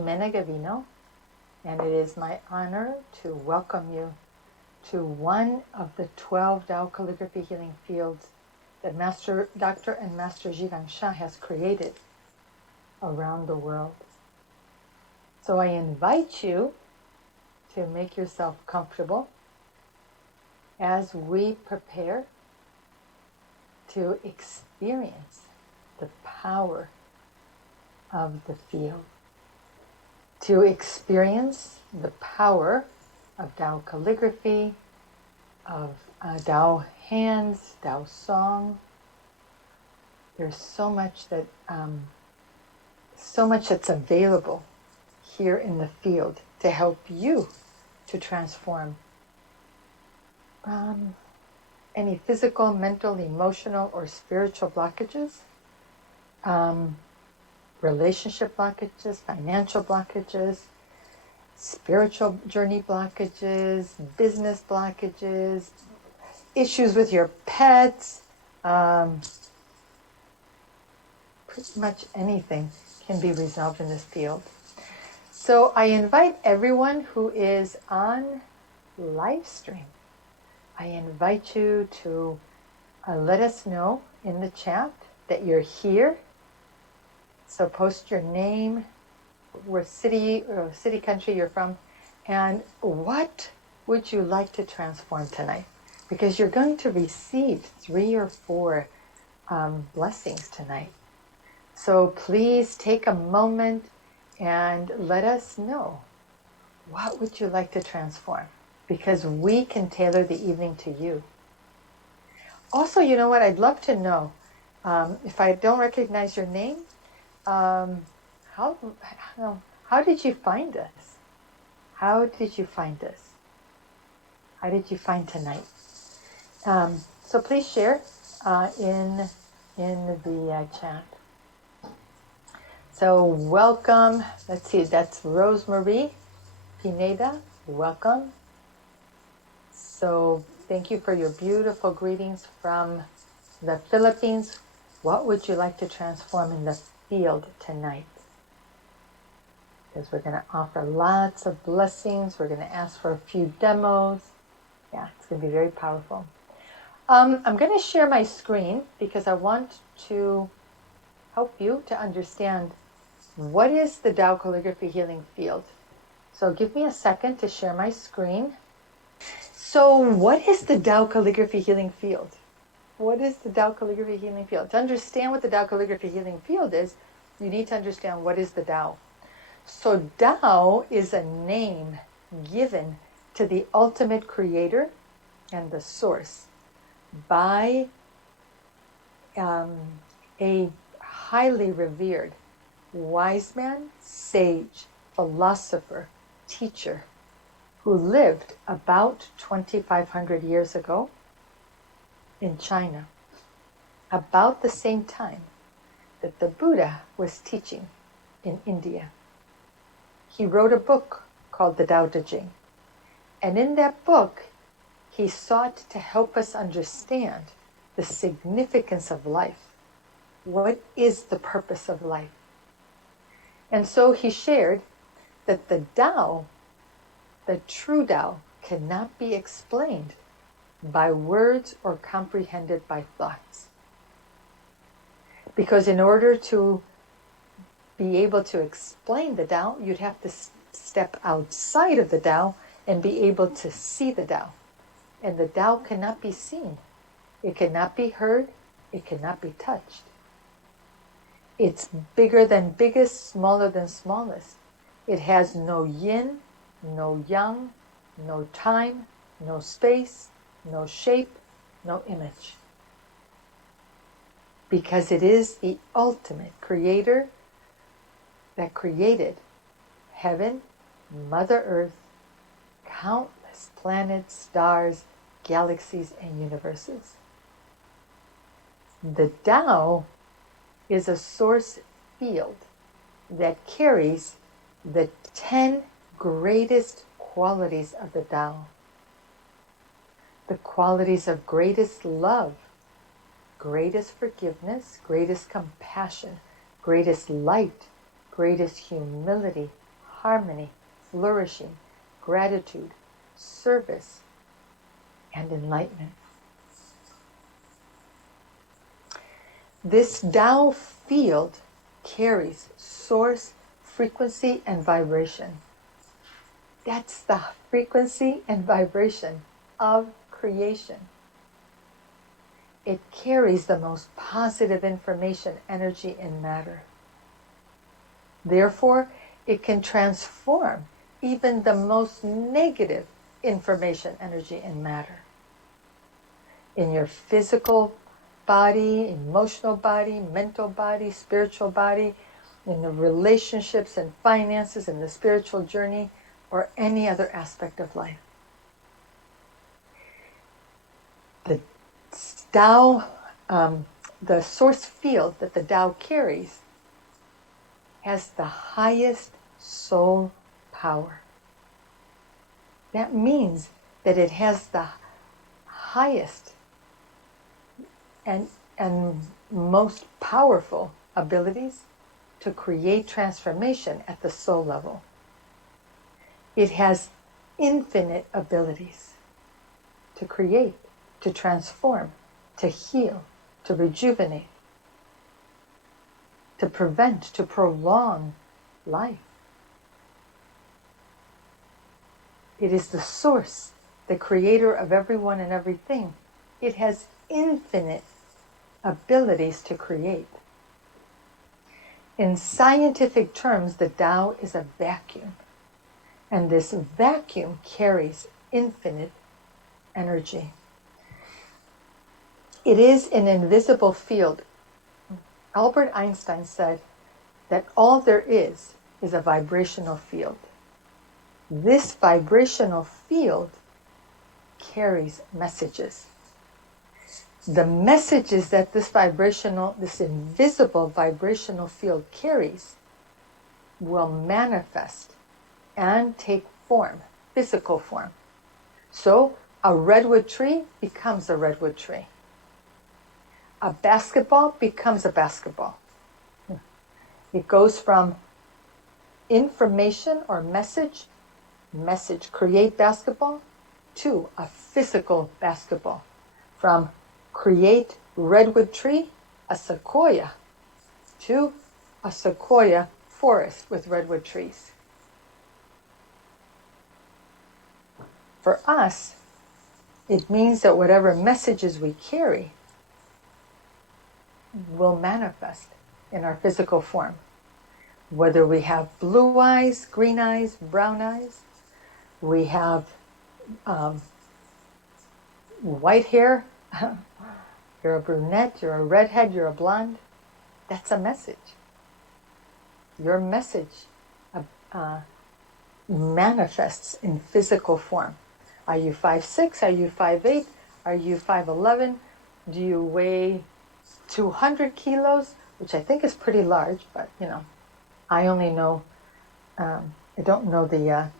Jimena Gavino, and it is my honor to welcome you to one of the 12 Tao calligraphy healing fields that Dr. and Master Zhigang Sha has created around the world. So I invite you to make yourself comfortable as we prepare to experience the power of the field, to experience the power of Tao calligraphy, of Tao hands, Tao Song. There's so much that's available here in the field to help you to transform any physical, mental, emotional, or spiritual blockages, relationship blockages, financial blockages, spiritual journey blockages, business blockages, issues with your pets, pretty much anything can be resolved in this field. So I invite everyone who is on live stream, I invite you to let us know in the chat that you're here. So post your name, what city, country you're from, and what would you like to transform tonight? Because you're going to receive 3 or 4 blessings tonight. So please take a moment and let us know, what would you like to transform? Because we can tailor the evening to you. Also, you know what? I'd love to know, if I don't recognize your name, how did you find us? How did you find us? How did you find tonight? So please share in the chat. So welcome. Let's see, that's Rosemarie Pineda. Welcome. So thank you for your beautiful greetings from the Philippines. What would you like to transform in the field tonight? Because we're going to offer lots of blessings. We're going to ask for a few demos. Yeah, it's going to be very powerful. I'm going to share my screen because I want to help you to understand what is the Tao calligraphy healing field. So give me a second to share my screen. So what is the Tao calligraphy healing field? What is the Tao calligraphy healing field? To understand what the Tao calligraphy healing field is, you need to understand what is the Tao. So Tao is a name given to the ultimate creator and the source by a highly revered wise man, sage, philosopher, teacher, who lived about 2,500 years ago in China, about the same time that the Buddha was teaching in India. He wrote a book called the Tao Te Ching. And in that book, he sought to help us understand the significance of life. What is the purpose of life? And so he shared that the Tao, the true Tao, cannot be explained by words or comprehended by thoughts. Because in order to be able to explain the Tao, you'd have to step outside of the Tao and be able to see the Tao. And the Tao cannot be seen. It cannot be heard. It cannot be touched. It's bigger than biggest, smaller than smallest. It has no yin, no yang, no time, no space, no shape, no image. Because it is the ultimate creator that created heaven, Mother Earth, countless planets, stars, galaxies, and universes. The Tao is a source field that carries the 10 greatest qualities of the Tao. The qualities of greatest love, greatest forgiveness, greatest compassion, greatest light, greatest humility, harmony, flourishing, gratitude, service, and enlightenment. This Tao field carries source, frequency, and vibration. That's the frequency and vibration of creation. It carries the most positive information, energy, and matter. Therefore, it can transform even the most negative information, energy, and matter. In your physical body, emotional body, mental body, spiritual body, in the relationships and finances, in the spiritual journey, or any other aspect of life. The Tao, the source field that the Tao carries has the highest soul power. That means that it has the highest and most powerful abilities to create transformation at the soul level. It has infinite abilities to create, to transform, to heal, to rejuvenate, to prevent, to prolong life. It is the source, the creator of everyone and everything. It has infinite abilities to create. In scientific terms, the Tao is a vacuum, and this vacuum carries infinite energy. It is an invisible field. Albert Einstein said that all there is a vibrational field. This vibrational field carries messages. The messages that this invisible vibrational field carries will manifest and take form, physical form. So a redwood tree becomes a redwood tree. A basketball becomes a basketball. It goes from information or message, create basketball, to a physical basketball. From create redwood tree, a sequoia, to a sequoia forest with redwood trees. For us, it means that whatever messages we carry will manifest in our physical form. Whether we have blue eyes, green eyes, brown eyes, we have white hair, you're a brunette, you're a redhead, you're a blonde, that's a message. Your message manifests in physical form. Are you 5'6"? Are you 5'8"? Are you 5'11"? Do you weigh 200 kilos? Which I think is pretty large, but I only know, I don't know the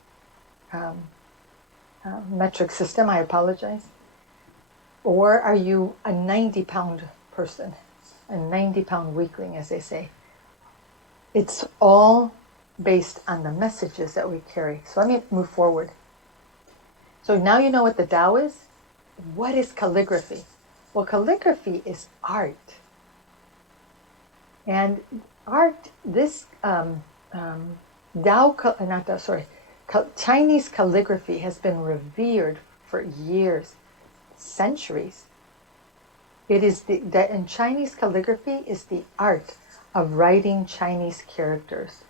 metric system, I apologize. Or are you a 90-pound person, a 90-pound weakling, as they say? It's all based on the messages that we carry. So let me move forward. So now you know what the Tao is. What is calligraphy? Well, calligraphy is art. And art, this Chinese calligraphy has been revered for years, centuries. It is and Chinese calligraphy is the art of writing Chinese characters.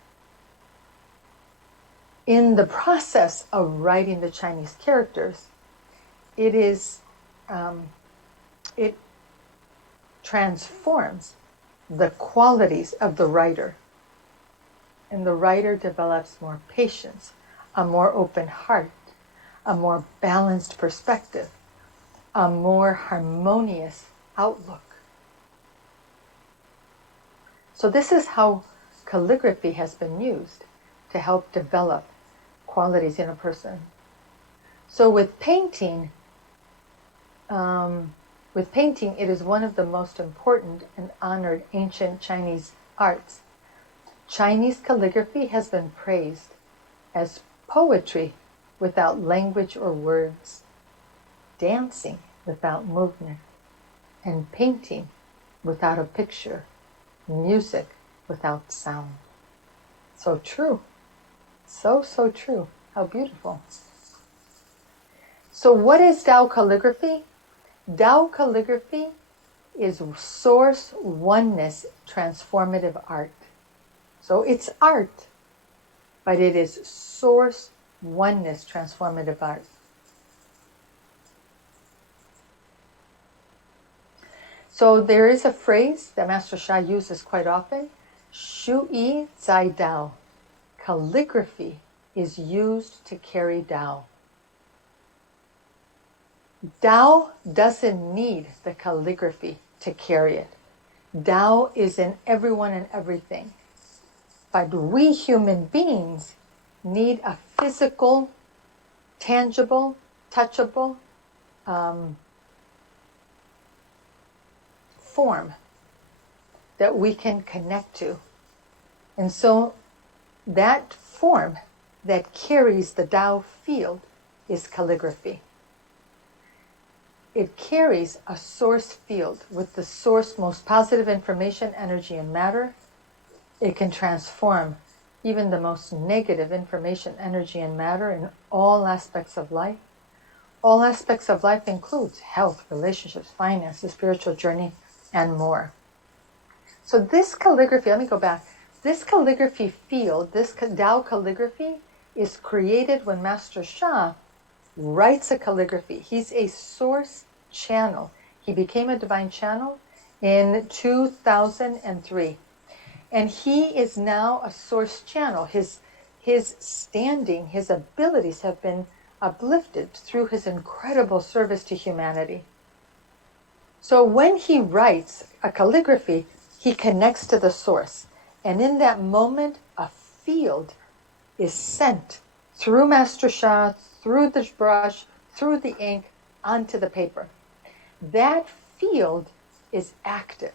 In the process of writing the Chinese characters, it transforms the qualities of the writer. And the writer develops more patience, a more open heart, a more balanced perspective, a more harmonious outlook. So this is how calligraphy has been used to help develop qualities in a person. So with painting, it is one of the most important and honored ancient Chinese arts. Chinese calligraphy has been praised as poetry without language or words, dancing without movement, and painting without a picture, music without sound. So true. So, so true. How beautiful. So what is Tao calligraphy? Tao calligraphy is source oneness transformative art. So it's art, but it is source oneness transformative art. So there is a phrase that Master Sha uses quite often, Shu Yi Zai Dao. Calligraphy is used to carry Tao. Tao doesn't need the calligraphy to carry it. Tao is in everyone and everything. But we human beings need a physical, tangible, touchable form that we can connect to. And so that form that carries the Tao field is calligraphy. It carries a source field with the source most positive information, energy, and matter. It can transform even the most negative information, energy, and matter in all aspects of life. All aspects of life includes health, relationships, finance, the spiritual journey, and more. So this calligraphy, let me go back. This calligraphy field, this Tao calligraphy, is created when Master Sha writes a calligraphy. He's a source channel. He became a divine channel in 2003. And he is now a source channel. His standing, his abilities have been uplifted through his incredible service to humanity. So when he writes a calligraphy, he connects to the source. And in that moment, a field is sent through Master Sha, through the brush, through the ink, onto the paper. That field is active.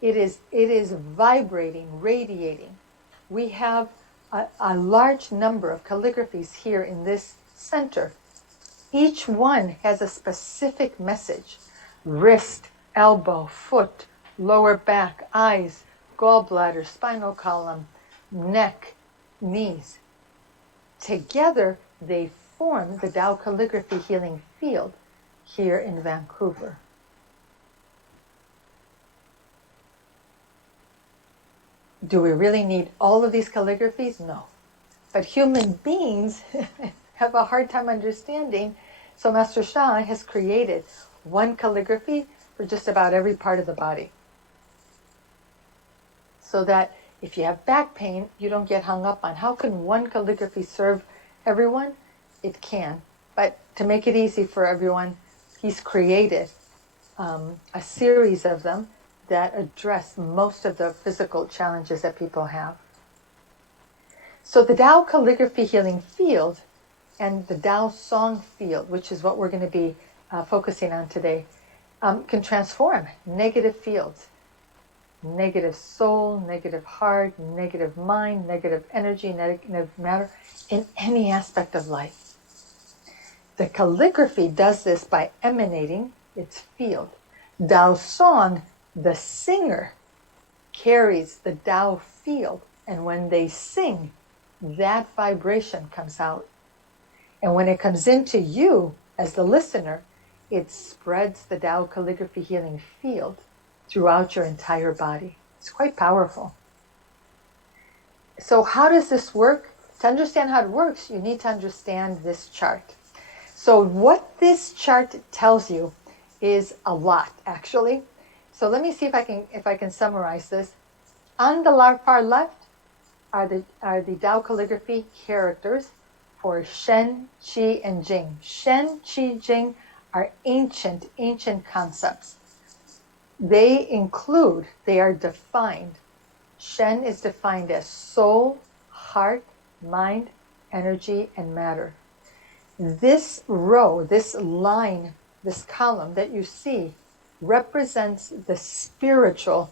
It is vibrating, radiating. We have a large number of calligraphies here in this center. Each one has a specific message. Wrist, elbow, foot, lower back, eyes, gallbladder, spinal column, neck, knees. Together, they form the Tao Calligraphy Healing Field here in Vancouver. Do we really need all of these calligraphies? No. But human beings have a hard time understanding. So Master Sha has created one calligraphy for just about every part of the body. So that if you have back pain, you don't get hung up on how can one calligraphy serve everyone? It can. But to make it easy for everyone, he's created a series of them that address most of the physical challenges that people have. So the Tao Calligraphy Healing Field and the Tao Song Field, which is what we're going to be focusing on today, can transform negative fields. Negative soul, negative heart, negative mind, negative energy, negative matter, in any aspect of life. The calligraphy does this by emanating its field. Tao Song, the singer, carries the Tao field, and when they sing, that vibration comes out. And when it comes into you as the listener, it spreads the Tao Calligraphy Healing Field throughout your entire body. It's quite powerful. So how does this work? To understand how it works, you need to understand this chart. So what this chart tells you is a lot, actually. So let me see if I can summarize this. On the far left are the Tao calligraphy characters for Shen, Qi, and Jing. Shen, Qi, Jing are ancient concepts. They are defined. Shen is defined as soul, heart, mind, energy, and matter. This row, this line, this column that you see represents the spiritual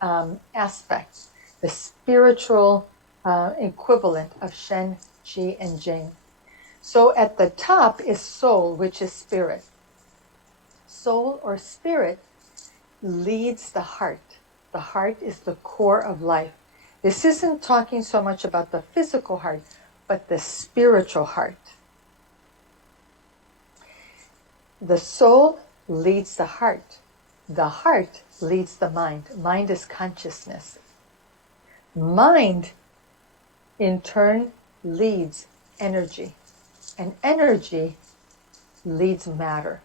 aspects, the spiritual equivalent of Shen, Qi, and Jing. So at the top is soul, which is spirit. Soul or spirit leads the heart. The heart is the core of life. This isn't talking so much about the physical heart, but the spiritual heart. The soul leads the heart. The heart leads the mind. Mind is consciousness. Mind, in turn, leads energy. And energy leads matter.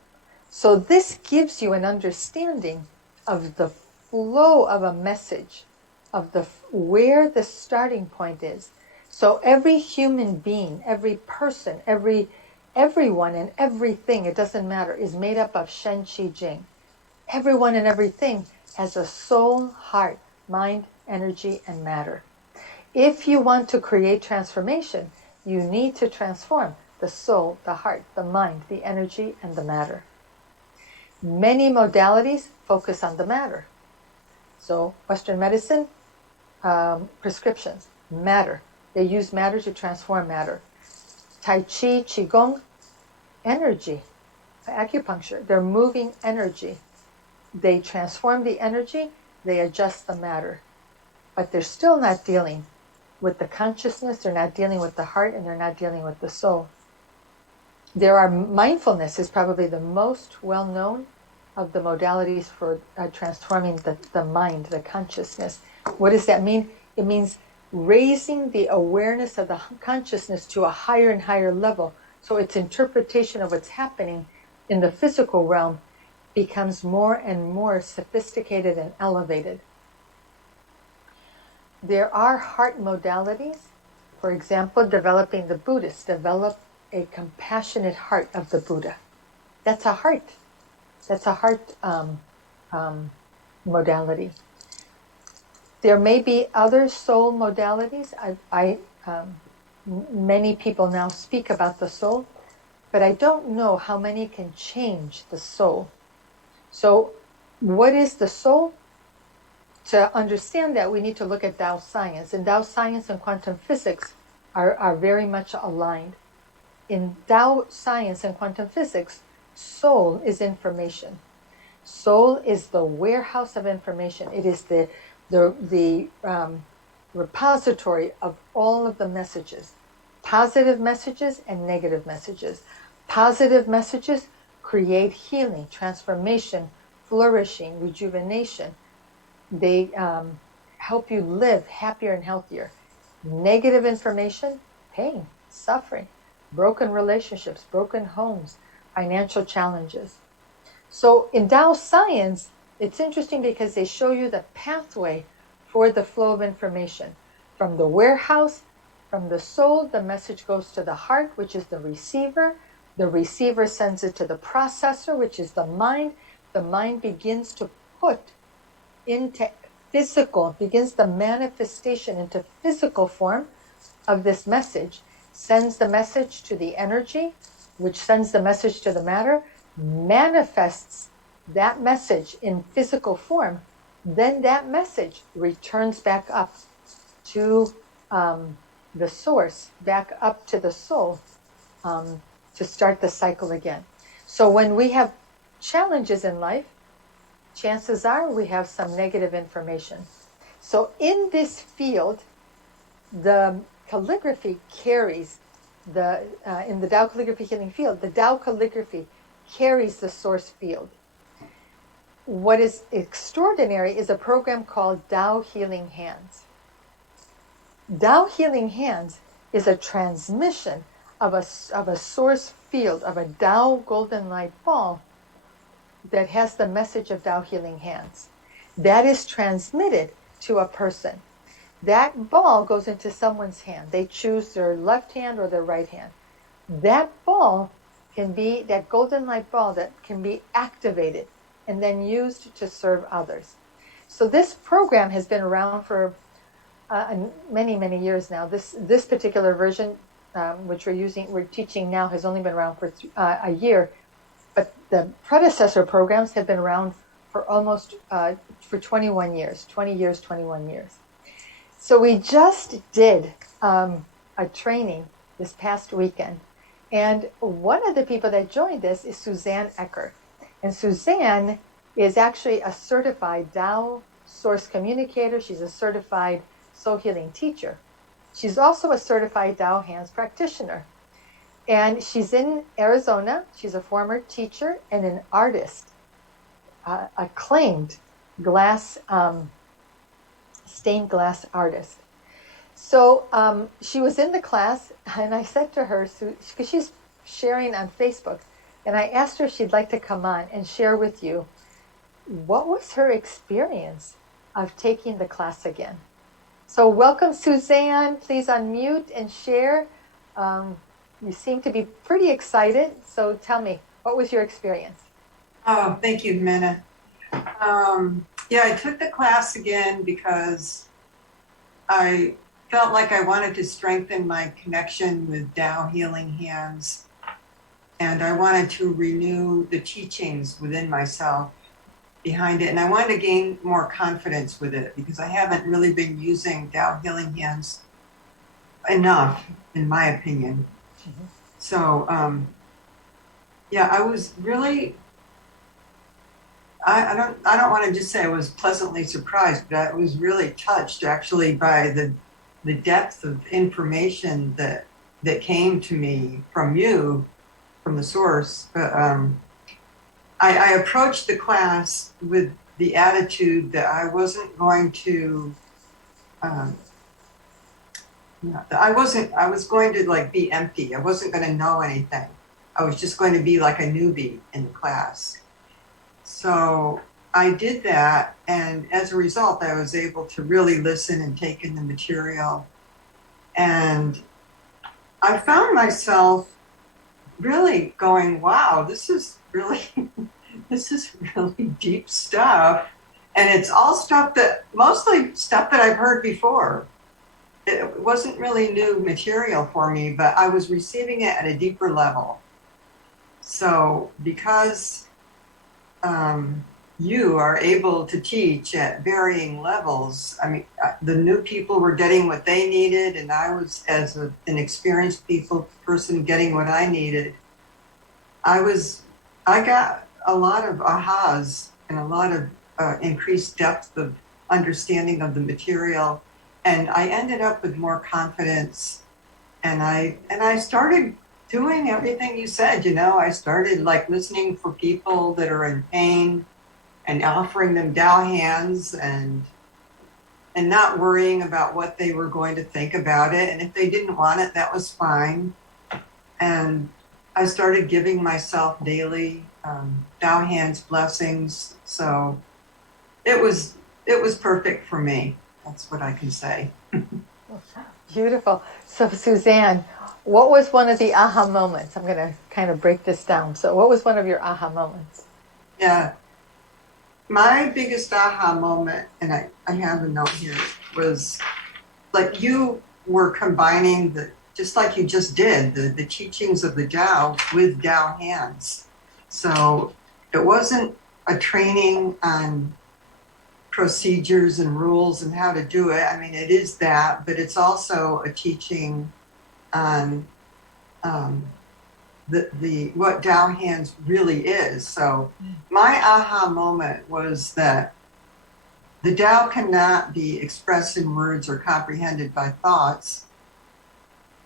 So this gives you an understanding of the flow of a message, of where the starting point is. So every human being, every person, everyone and everything, it doesn't matter, is made up of Shen, Qi, Jing. Everyone and everything has a soul, heart, mind, energy, and matter. If you want to create transformation, you need to transform the soul, the heart, the mind, the energy, and the matter. Many modalities focus on the matter. So Western medicine, prescriptions, matter. They use matter to transform matter. Tai Chi, Qigong, energy. Acupuncture, they're moving energy. They transform the energy, they adjust the matter. But they're still not dealing with the consciousness, they're not dealing with the heart, and they're not dealing with the soul. Mindfulness is probably the most well-known of the modalities for transforming the mind, the consciousness. What does that mean? It means raising the awareness of the consciousness to a higher and higher level. So its interpretation of what's happening in the physical realm becomes more and more sophisticated and elevated. There are heart modalities. For example, developing the Buddhists develop a compassionate heart of the Buddha. That's a heart. That's a heart modality. There may be other soul modalities. Many people now speak about the soul, but I don't know how many can change the soul. So what is the soul? To understand that, we need to look at Tao science. And Tao science and quantum physics are very much aligned. In Tao science and quantum physics, soul is information. Soul is the warehouse of information. It is the repository of all of the messages. Positive messages and negative messages. Positive messages create healing, transformation, flourishing, rejuvenation. They help you live happier and healthier. Negative information, pain, suffering, broken relationships, broken homes, financial challenges. So in Tao science, it's interesting because they show you the pathway for the flow of information. From the warehouse, from the soul, the message goes to the heart, which is the receiver. The receiver sends it to the processor, which is the mind. The mind begins to put into begins the manifestation into physical form of this message, sends the message to the energy, which sends the message to the matter, manifests that message in physical form, then that message returns back up to the source, back up to the soul, to start the cycle again. So when we have challenges in life, chances are we have some negative information. So in this field, the calligraphy carries in the Tao calligraphy healing field, the Tao calligraphy carries the source field. What is extraordinary is a program called Tao Healing Hands. Tao Healing Hands is a transmission of a source field, of a Tao golden light ball that has the message of Tao Healing Hands. That is transmitted to a person. That ball goes into someone's hand. They choose their left hand or their right hand. That ball can be, that golden light ball that can be activated and then used to serve others. So this program has been around for many, many years now. This particular version, which we're teaching now, has only been around for a year. But the predecessor programs have been around for almost for 21 years, 20 years, 21 years. So we just did a training this past weekend. And one of the people that joined us is Suzanne Ecker. And Suzanne is actually a certified Tao source communicator. She's a certified soul healing teacher. She's also a certified Tao hands practitioner. And she's in Arizona. She's a former teacher and an artist, acclaimed stained glass artist. So she was in the class, and I said to her, because she's sharing on Facebook, and I asked her if she'd like to come on and share with you what was her experience of taking the class again. So welcome, Suzanne. Please unmute and share. You seem to be pretty excited. So tell me, what was your experience? Oh, thank you, Minna. Yeah, I took the class again because I felt like I wanted to strengthen my connection with Tao Healing Hands. And I wanted to renew the teachings within myself behind it. And I wanted to gain more confidence with it because I haven't really been using Tao Healing Hands enough, in my opinion. Mm-hmm. So, yeah, I was really, I don't want to just say I was pleasantly surprised, but I was really touched actually by the depth of information that came to me from you, from the source. But I approached the class with the attitude that I wasn't going to, I was going to like be empty. I wasn't going to know anything. I was just going to be like a newbie in the class. So I did that, and as a result, I was able to really listen and take in the material. And I found myself really going, wow, this is really deep stuff. And it's all mostly stuff that I've heard before. It wasn't really new material for me, but I was receiving it at a deeper level. So because you are able to teach at varying levels. I mean, the new people were getting what they needed, and I was, as an experienced person, getting what I needed. I got a lot of ahas and a lot of increased depth of understanding of the material, and I ended up with more confidence. And I started doing everything you said. I started like listening for people that are in pain and offering them Tao hands and not worrying about what they were going to think about it. And if they didn't want it, that was fine. And I started giving myself daily Tao hands blessings. So it was perfect for me. That's what I can say. Beautiful. So Suzanne, what was one of the aha moments? I'm going to kind of break this down. So what was one of your aha moments? Yeah. My biggest aha moment, and I have a note here, was like you were combining just like you just did, the teachings of the Tao with Tao hands. So it wasn't a training on procedures and rules and how to do it. I mean, it is that, but it's also a teaching on what Tao hands really is. So my aha moment was that the Tao cannot be expressed in words or comprehended by thoughts.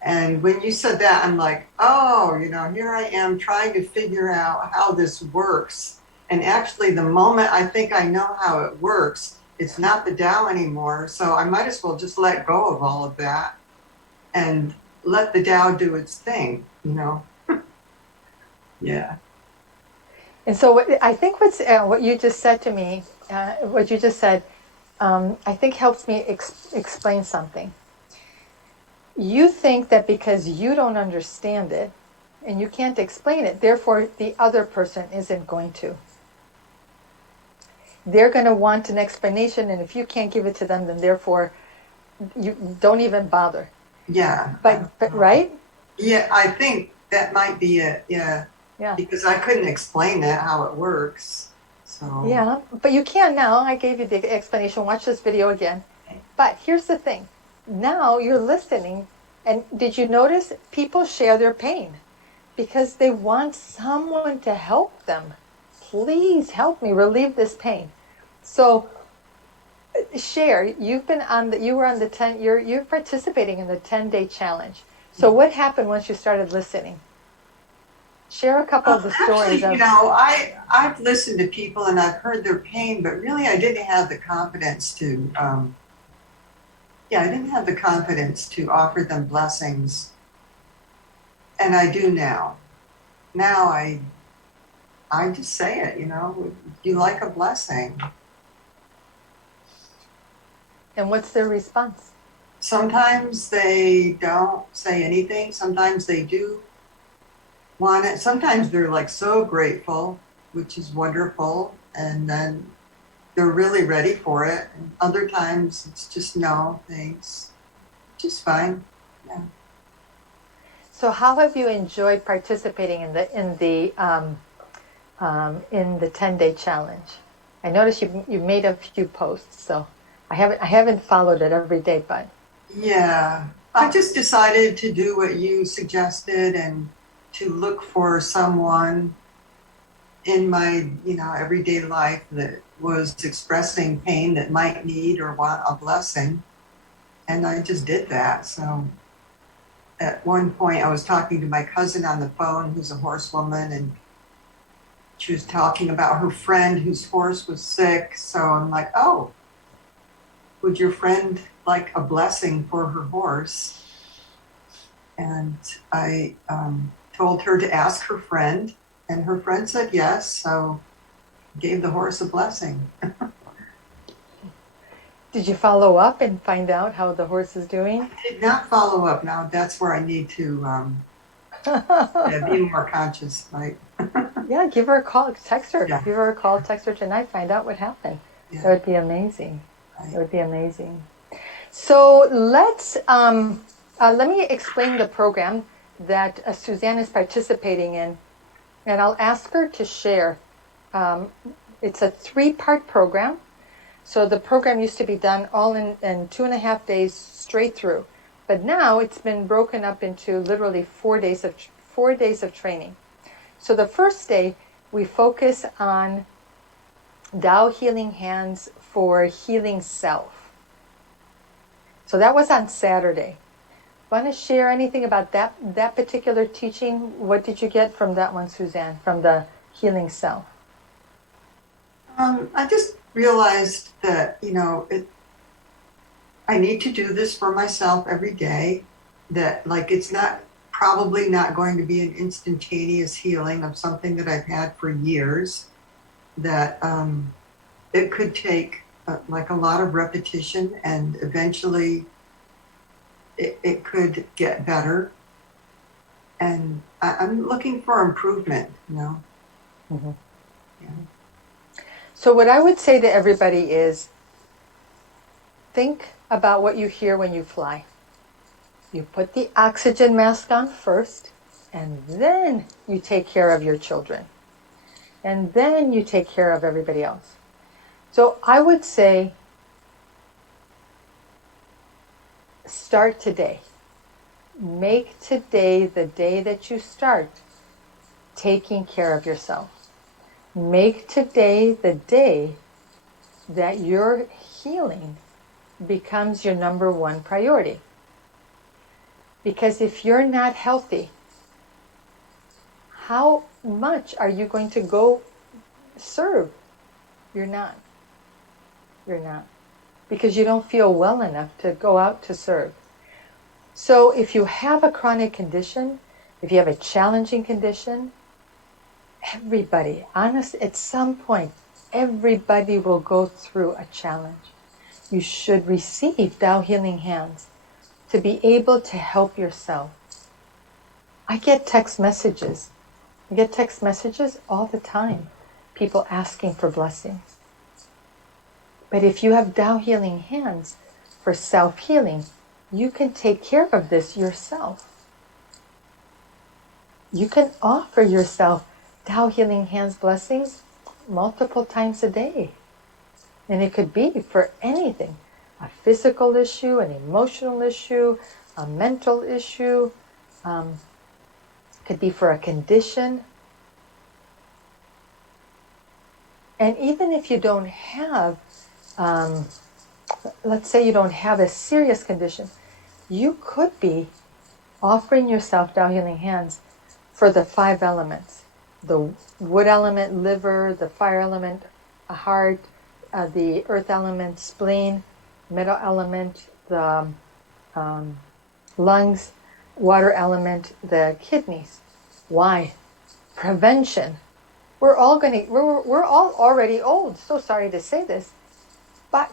And when you said that, I'm like, oh, here I am trying to figure out how this works. And actually, the moment I think I know how it works, it's not the Tao anymore. So I might as well just let go of all of that and let the Tao do its thing, Yeah. And so I think what you just said to me, I think helps me explain something. You think that because you don't understand it and you can't explain it, therefore the other person isn't going to. They're going to want an explanation, and if you can't give it to them, then therefore you don't even bother. Yeah. But right? Yeah, I think that might be it. Yeah. Yeah. Because I couldn't explain that, how it works. So. Yeah, but you can now. I gave you the explanation. Watch this video again. But here's the thing. Now you're listening And did you notice people share their pain because they want someone to help them? Please help me relieve this pain. So share. You were on the 10. You're participating in the 10-day challenge. So what happened once you started listening? Share a couple of the stories Actually, of. I've listened to people and I've heard their pain, but really I didn't have the confidence to, I didn't have the confidence to offer them blessings. And I do now. Now I just say it, you like a blessing. And what's their response? Sometimes they don't say anything. Sometimes they do want it. Sometimes they're like so grateful, which is wonderful. And then they're really ready for it. And other times it's just no, thanks. Just fine. Yeah. So how have you enjoyed participating in the 10-day challenge? I noticed you made a few posts, so I haven't followed it every day, but Yeah. I just decided to do what you suggested and to look for someone in my, everyday life that was expressing pain that might need or want a blessing. And I just did that. So at one point I was talking to my cousin on the phone who's a horsewoman, and she was talking about her friend whose horse was sick. So I'm like, oh, would your friend like a blessing for her horse? And I told her to ask her friend, and her friend said yes. So gave the horse a blessing. did you follow up and find out how the horse is doing? Did not follow up. Now that's where I need to be more conscious, right? Yeah, give her a call, text her. Yeah. Give her a call, text her tonight, find out what happened. Yeah. That would be amazing. Right. That would be amazing. So let me explain the program that Suzanne is participating in, and I'll ask her to share. It's a 3-part program. So the program used to be done all in 2.5 days straight through, but now it's been broken up into literally 4 days of training. So the first day we focus on Tao healing hands for healing self. So that was on Saturday. Want to share anything about that particular teaching? What did you get from that one, Suzanne, from the healing self? I just realized that, I need to do this for myself every day, that like it's probably not going to be an instantaneous healing of something that I've had for years, that it could take like a lot of repetition, and eventually it could get better. And I'm looking for improvement. Mm-hmm. Yeah. So what I would say to everybody is, think about what you hear when you fly. You put the oxygen mask on first, and then you take care of your children. And then you take care of everybody else. So I would say, start today. Make today the day that you start taking care of yourself. Make today the day that your healing becomes your number one priority. Because if you're not healthy, how much are you going to go serve? You're not. You're not. Because you don't feel well enough to go out to serve. So if you have a chronic condition, if you have a challenging condition, everybody, at some point, everybody will go through a challenge. You should receive Tao Healing Hands to be able to help yourself. I get text messages. I get text messages all the time. People asking for blessings. But if you have Tao Healing Hands for self-healing, you can take care of this yourself. You can offer yourself Tao Healing Hands blessings multiple times a day. And it could be for anything, a physical issue, an emotional issue, a mental issue, could be for a condition. And even if you don't have, let's say you don't have a serious condition, you could be offering yourself Tao Healing Hands for the 5 elements. The wood element, liver, the fire element, a heart, the earth element, spleen, metal element, the lungs, water element, the kidneys. Why? Prevention. We're all already old. So sorry to say this, but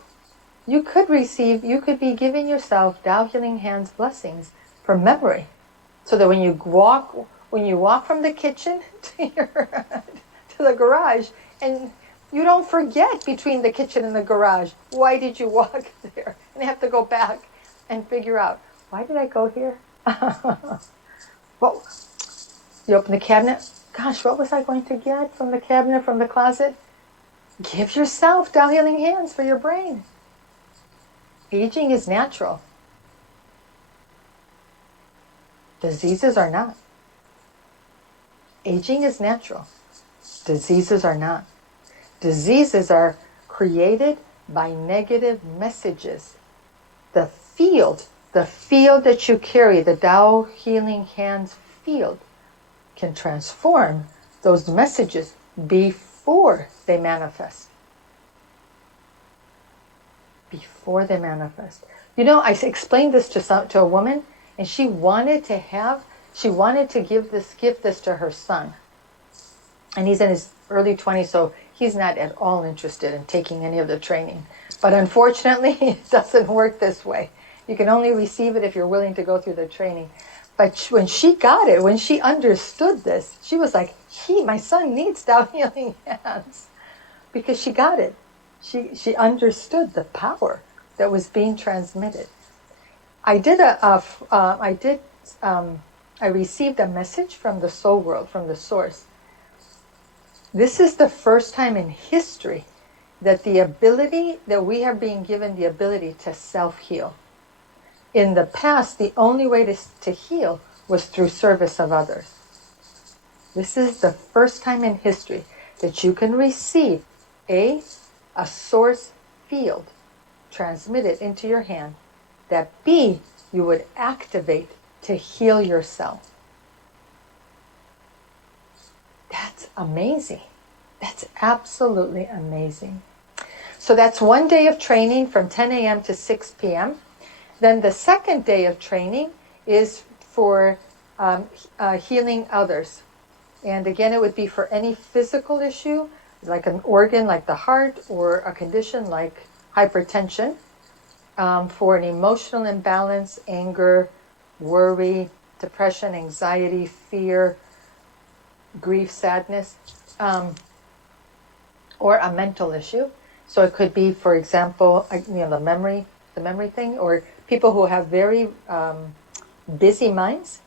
you could be giving yourself Tao Healing Hands blessings for memory, so that when you walk from the kitchen to the garage, and you don't forget between the kitchen and the garage, why did you walk there? And you have to go back and figure out, why did I go here? Well, you open the cabinet. Gosh, what was I going to get from the cabinet, from the closet? Give yourself Tao Healing Hands for your brain. Aging is natural. Diseases are not. Aging is natural. Diseases are not. Diseases are created by negative messages. The field that you carry, the Tao Healing Hands field, can transform those messages before they manifest. Before they manifest. You know, I explained this to a woman, and she wanted to give this to her son. And he's in his early 20s, so he's not at all interested in taking any of the training. But unfortunately, it doesn't work this way. You can only receive it if you're willing to go through the training. But when she got it, when she understood this, she was like, my son needs Tao Healing Hands. Because she got it. She understood the power that was being transmitted. I received a message from the soul world, from the source. This is the first time in history that we are being given the ability to self-heal. In the past, the only way to heal was through service of others. This is the first time in history that you can receive a source field transmitted into your hand that you would activate to heal yourself. That's amazing. That's absolutely amazing. So that's one day of training from 10 a.m. to 6 p.m. Then the second day of training is for healing others. And again, it would be for any physical issue, like an organ like the heart, or a condition like hypertension, for an emotional imbalance, anger, worry, depression, anxiety, fear, grief, sadness, or a mental issue. So it could be, for example, the memory thing, or people who have very busy minds,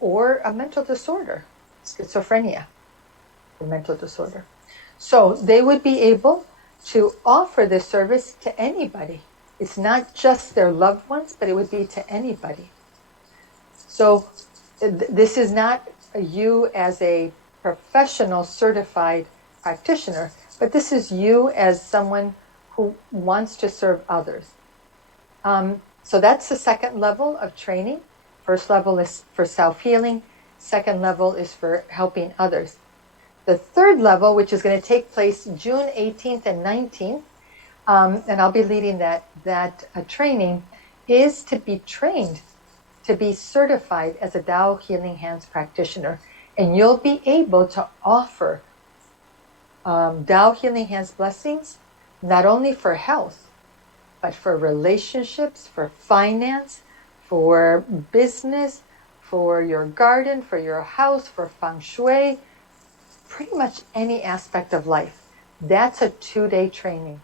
or a mental disorder, schizophrenia, a mental disorder. So they would be able to offer this service to anybody. It's not just their loved ones, but it would be to anybody. So this is not you as a professional certified practitioner, but this is you as someone who wants to serve others. So that's the second level of training. First level is for self-healing. Second level is for helping others. The third level, which is going to take place June 18th and 19th, and I'll be leading that training, is to be trained, to be certified as a Tao Healing Hands practitioner. And you'll be able to offer Tao Healing Hands blessings, not only for health, but for relationships, for finance, for business, for your garden, for your house, for feng shui, pretty much any aspect of life. That's a 2-day training.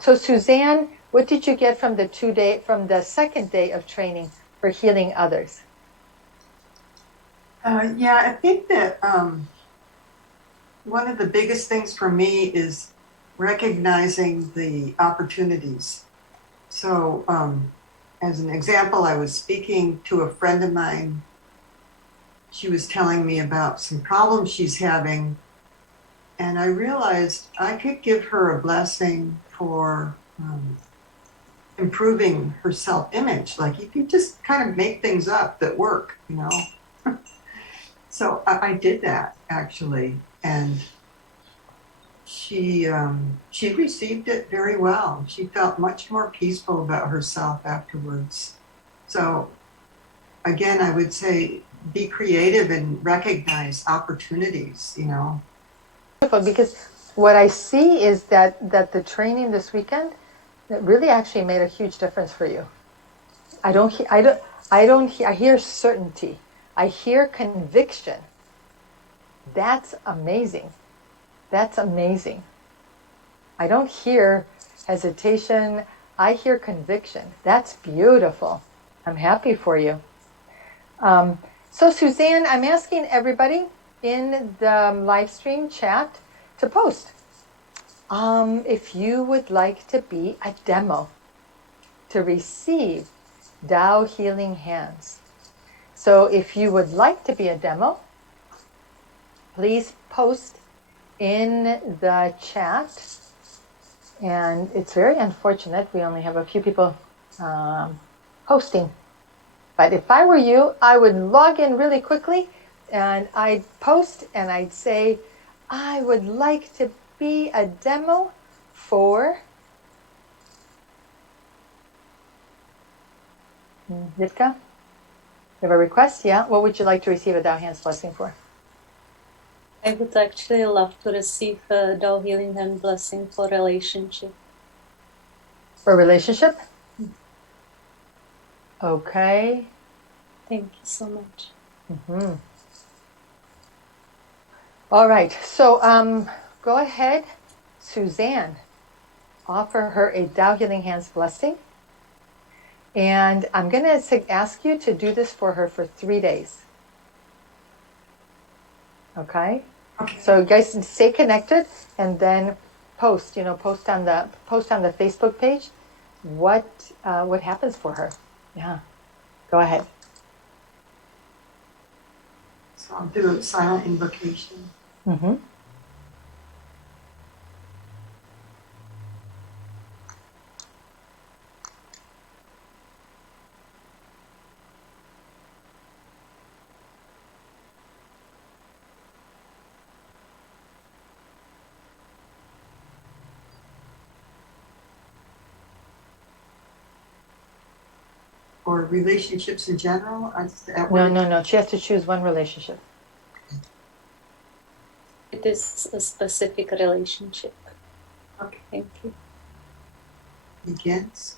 So Suzanne, what did you get from the second day of training for healing others? Yeah, I think that one of the biggest things for me is recognizing the opportunities. So as an example, I was speaking to a friend of mine. She was telling me about some problems she's having, and I realized I could give her a blessing for improving her self-image. Like you can just kind of make things up that work, you know. So I did that actually, and she received it very well. She felt much more peaceful about herself afterwards. So again, I would say be creative and recognize opportunities, you know. Because what I see is that the training this weekend that really actually made a huge difference for you. I hear certainty. I hear conviction. That's amazing. That's amazing. I don't hear hesitation. I hear conviction. That's beautiful. I'm happy for you. So Suzanne, I'm asking everybody in the live stream chat to post if you would like to be a demo to receive Tao Healing Hands. So if you would like to be a demo, please post in the chat. And it's very unfortunate we only have a few people posting. But if I were you, I would log in really quickly and I'd post and I'd say, I would like to be a demo for Yitka. You have a request? Yeah. What would you like to receive a Tao Hands blessing for? I would actually love to receive a Tao Healing Hand blessing for relationship. For a relationship? Okay. Thank you so much. Mm-hmm. All right. So go ahead, Suzanne. Offer her a Tao Healing Hands blessing. And I'm going to ask you to do this for her for 3 days. Okay? Okay. So you guys stay connected and then post on the Facebook page what happens for her. Yeah. Go ahead. So I'll do a silent invocation. Mm-hmm. Or relationships in general? No. She has to choose one relationship. It is a specific relationship. Okay. Thank you. Begins.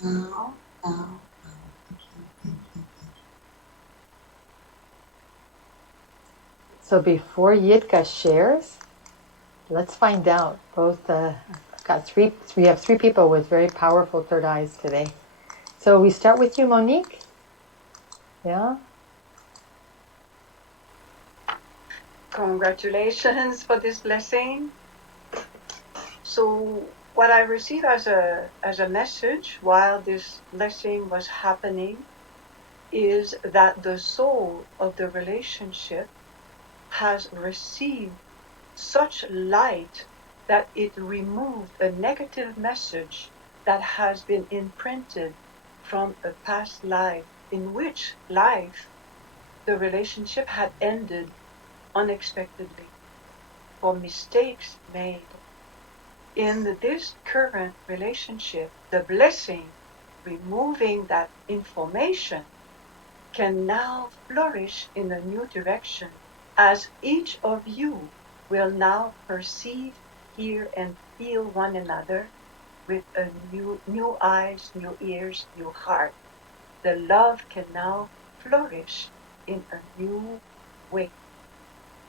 Now. So before Yitka shares, let's find out. We have three people with very powerful third eyes today. So we start with you, Monique. Yeah. Congratulations for this blessing. So what I received as a message while this blessing was happening is that the soul of the relationship has received such light that it removed a negative message that has been imprinted from a past life, in which life the relationship had ended unexpectedly for mistakes made. In this current relationship, the blessing removing that information can now flourish in a new direction, as each of you will now perceive, hear, and feel one another with a new eyes, new ears, new heart. The love can now flourish in a new way.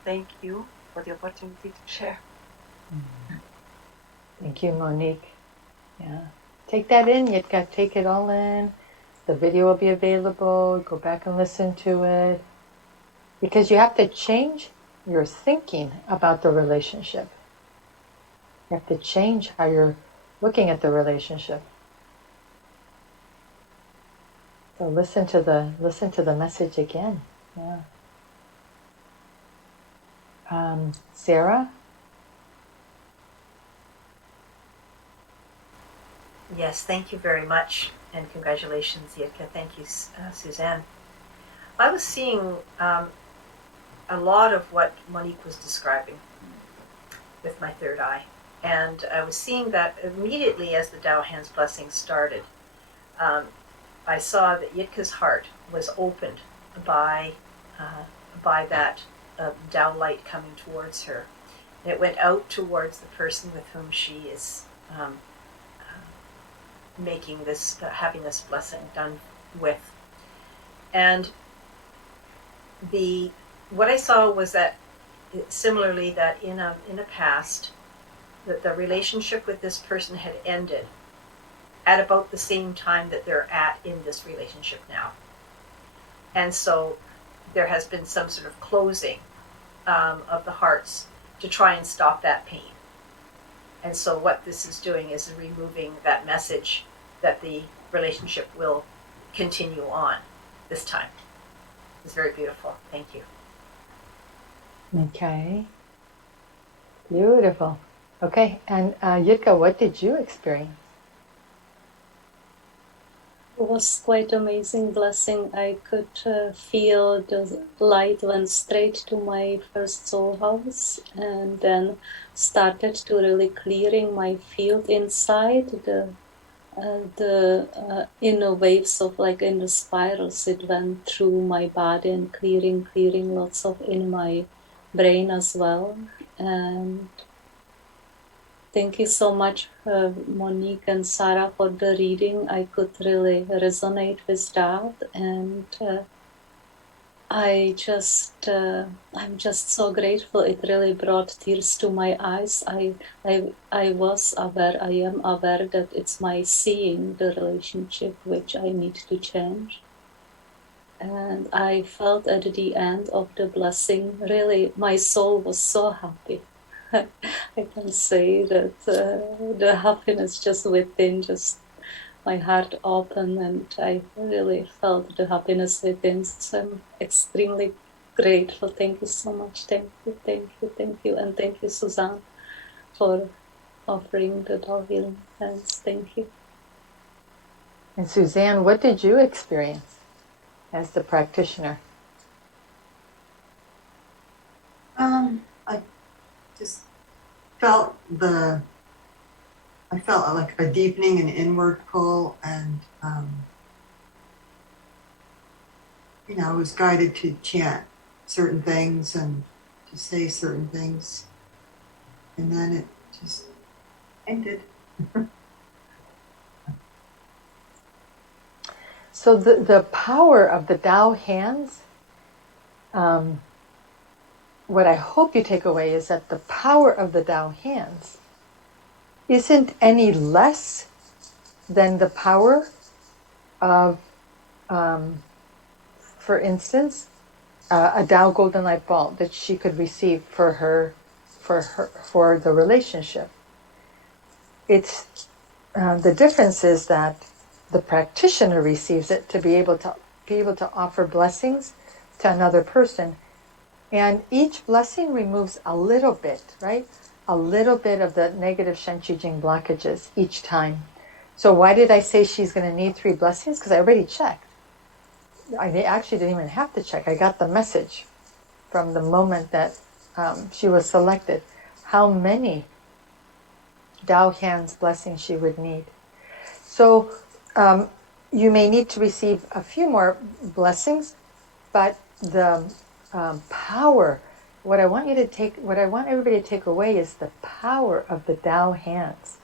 Thank you for the opportunity to share. Thank you, Monique. Yeah. Take that in. You've got to take it all in. The video will be available. Go back and listen to it. Because you have to change your thinking about the relationship. You have to change how you're looking at the relationship. So listen to the message again. Yeah. Sarah? Yes, thank you very much, and congratulations, Yitka. Thank you, Suzanne. I was seeing a lot of what Monique was describing with my third eye, and I was seeing that immediately as the Tao Hands blessing started. I saw that Yitka's heart was opened by that Tao light coming towards her. And it went out towards the person with whom she is making this, having this blessing done with. And what I saw was that similarly that in a past that the relationship with this person had ended at about the same time that they're at in this relationship now. And so there has been some sort of closing of the hearts to try and stop that pain. And so what this is doing is removing that message that the relationship will continue on this time. It's very beautiful. Thank you. Okay. Beautiful. Okay, and Yitka, what did you experience? It was quite amazing blessing. I could feel the light went straight to my first soul house and then started to really clearing my field inside. The inner waves of like in the spirals, it went through my body and clearing lots of in my brain as well. And thank you so much, Monique and Sarah, for the reading. I could really resonate with that, and I'm just so grateful. It really brought tears to my eyes. I was aware, I am aware that it's my seeing the relationship which I need to change. And I felt at the end of the blessing, really, my soul was so happy. I can say that the happiness just within, just my heart open, and I really felt the happiness within. So I'm extremely grateful. Thank you so much. Thank you. And thank you, Suzanne, for offering the Tao Healing Hands. Thank you. And Suzanne, what did you experience as the practitioner? I just felt like a deepening and inward pull, and I was guided to chant certain things and to say certain things, and then it just ended. So the power of the Tao hands, what I hope you take away is that the power of the Tao hands isn't any less than the power of, for instance, a Tao golden light bulb that she could receive for the relationship. It's the difference is that the practitioner receives it to be able to offer blessings to another person, and each blessing removes a little bit, right? A little bit of the negative Shen Qi Jing blockages each time. So why did I say she's going to need 3 blessings? Because I already checked. I actually didn't even have to check. I got the message from the moment that she was selected, how many Tao Hands blessings she would need. So you may need to receive a few more blessings, but the power, what I want everybody to take away is the power of the Tao Hands.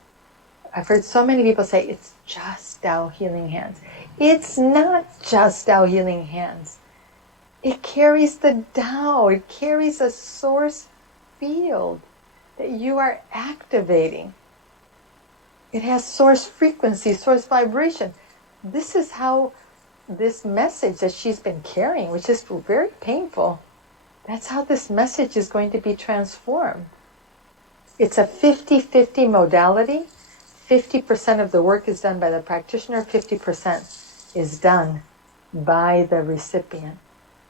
I've heard so many people say it's just Tao Healing Hands. It's not just Tao Healing Hands. It carries the Tao. It carries a source field that you are activating. It has source frequency, source vibration. This is how this message that she's been carrying, which is very painful, that's how this message is going to be transformed. It's a 50-50 modality. 50% of the work is done by the practitioner, 50% is done by the recipient.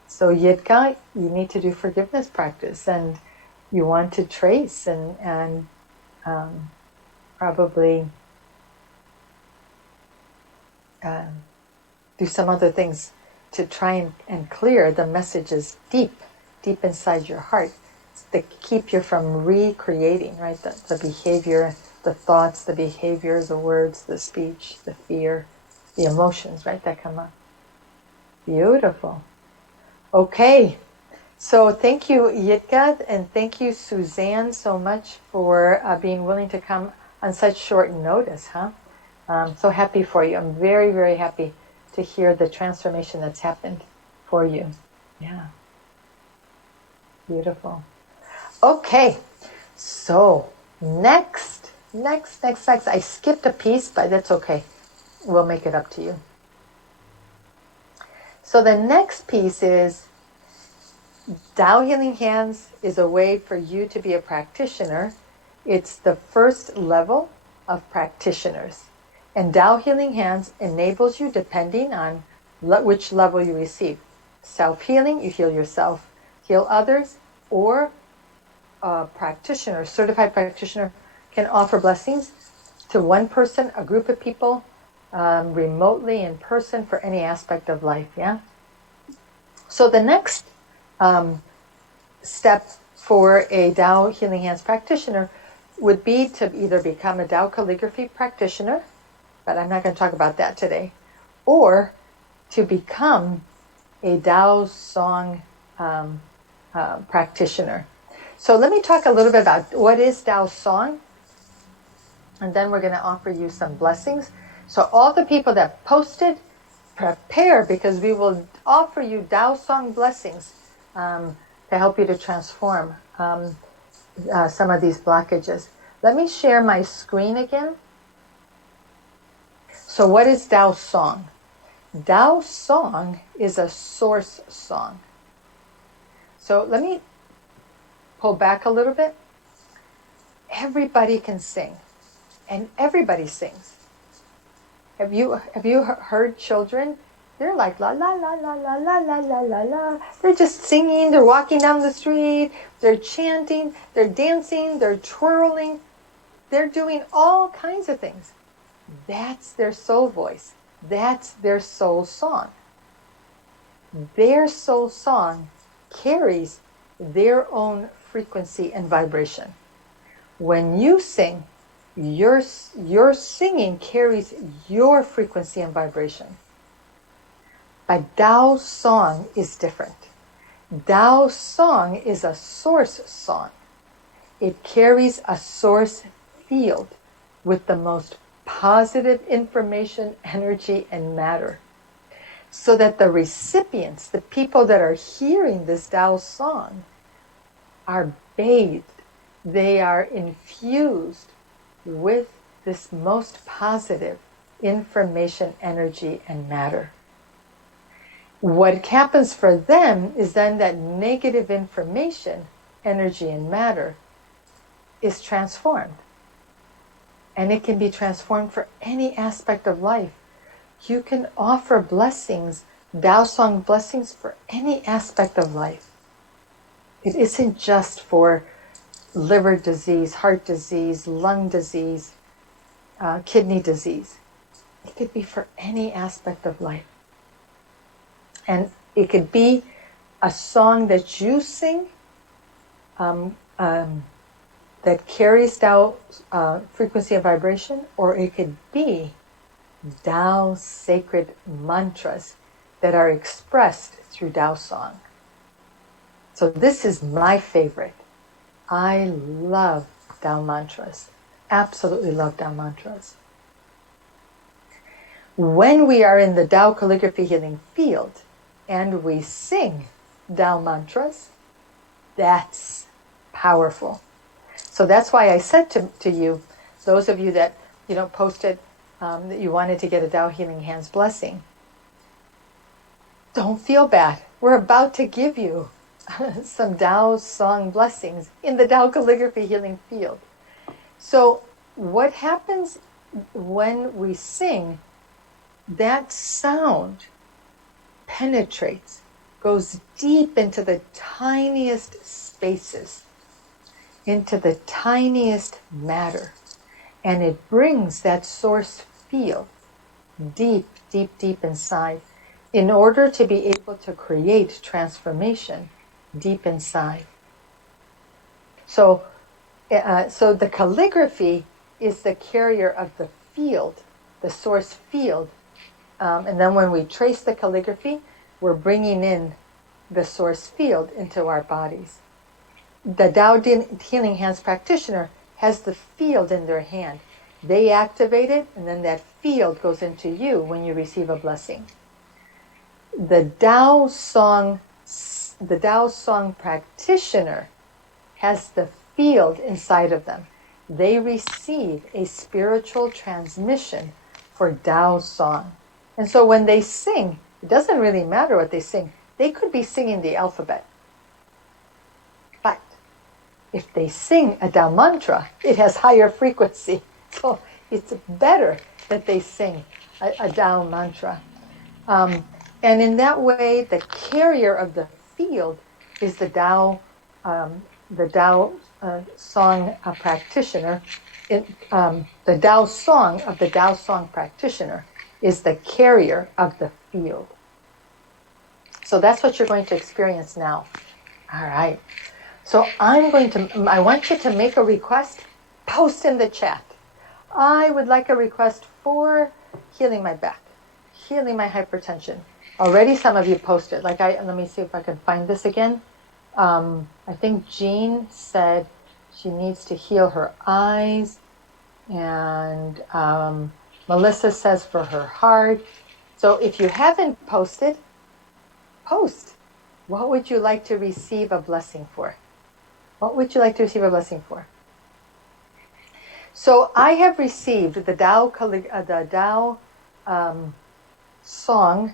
So Yitka, you need to do forgiveness practice, and you want to trace and probably do some other things to try and clear the messages deep inside your heart that keep you from recreating, right? The behavior, the thoughts, the behavior, the words, the speech, the fear, the emotions, right, that come up. Beautiful. Okay. So thank you, Yitka, and thank you, Suzanne, so much for being willing to come on such short notice, huh? I'm so happy for you. I'm very, very happy to hear the transformation that's happened for you. Yeah. Beautiful. Okay. So next. I skipped a piece, but that's okay. We'll make it up to you. So the next piece is Tao Healing Hands is a way for you to be a practitioner. It's the first level of practitioners. And Tao Healing Hands enables you, depending on which level you receive. Self-healing, you heal yourself, heal others, or a practitioner, certified practitioner, can offer blessings to one person, a group of people, remotely, in person, for any aspect of life, yeah? So the next step for a Tao Healing Hands practitioner would be to either become a Tao calligraphy practitioner, but I'm not going to talk about that today, or to become a Tao Song practitioner. So let me talk a little bit about what is Tao Song, and then we're going to offer you some blessings. So all the people that posted, prepare, because we will offer you Tao Song blessings to help you to transform some of these blockages. Let me share my screen again. So what is Tao Song? Tao Song is a source song. So let me pull back a little bit. Everybody can sing, and everybody sings. Have you heard children? They're like la la la la la la la la la la. They're just singing. They're walking down the street. They're chanting. They're dancing. They're twirling. They're doing all kinds of things. That's their soul voice. That's their soul song. Their soul song carries their own frequency and vibration. When you sing, your singing carries your frequency and vibration. A Tao song is different. Tao song is a source song. It carries a source field with the most positive information, energy, and matter. So that the recipients, the people that are hearing this Tao song, are bathed. They are infused with this most positive information, energy, and matter. What happens for them is then that negative information, energy, and matter is transformed. And it can be transformed for any aspect of life. You can offer blessings, Tao Song blessings, for any aspect of life. It isn't just for liver disease, heart disease, lung disease, kidney disease. It could be for any aspect of life. And it could be a song that you sing that carries Tao frequency and vibration, or it could be Tao sacred mantras that are expressed through Tao Song. So this is my favorite. I love Tao mantras. Absolutely love Tao mantras. When we are in the Tao calligraphy healing field and we sing Tao mantras, that's powerful. So that's why I said to you, those of you that posted that you wanted to get a Tao Healing Hands blessing, don't feel bad. We're about to give you some Tao Song blessings in the Tao calligraphy healing field. So what happens when we sing, that sound penetrates, goes deep into the tiniest spaces, into the tiniest matter, and it brings that source field deep, deep, deep inside in order to be able to create transformation deep inside. So the calligraphy is the carrier of the field, the source field. And then when we trace the calligraphy, we're bringing in the source field into our bodies. The Tao Healing Hands practitioner has the field in their hand. They activate it, and then that field goes into you when you receive a blessing. The Tao Song practitioner has the field inside of them. They receive a spiritual transmission for Tao Song. And so when they sing, it doesn't really matter what they sing. They could be singing the alphabet. But if they sing a Tao mantra, it has higher frequency. So it's better that they sing a Tao mantra. And in that way, the carrier of the field is the Tao Song practitioner. The Tao Song of the Tao Song practitioner is the carrier of the field. So that's what you're going to experience now. All right. So I want you to make a request, post in the chat. I would like a request for healing my back, healing my hypertension. Already some of you posted. Let me see if I can find this again. I think Jean said she needs to heal her eyes. And Melissa says for her heart. So if you haven't posted, post. What would you like to receive a blessing for? What would you like to receive a blessing for? So I have received the Tao Song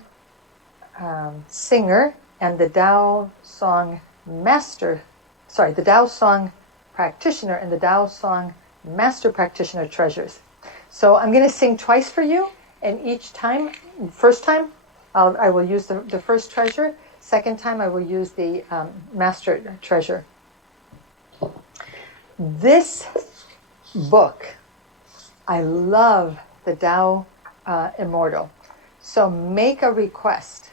singer and the Tao Song the Tao Song practitioner and the Tao Song master practitioner treasures. So I'm going to sing twice for you, and each time, first time, I will use the first treasure. Second time, I will use the master treasure. This book, I love the Tao Immortal. So make a request.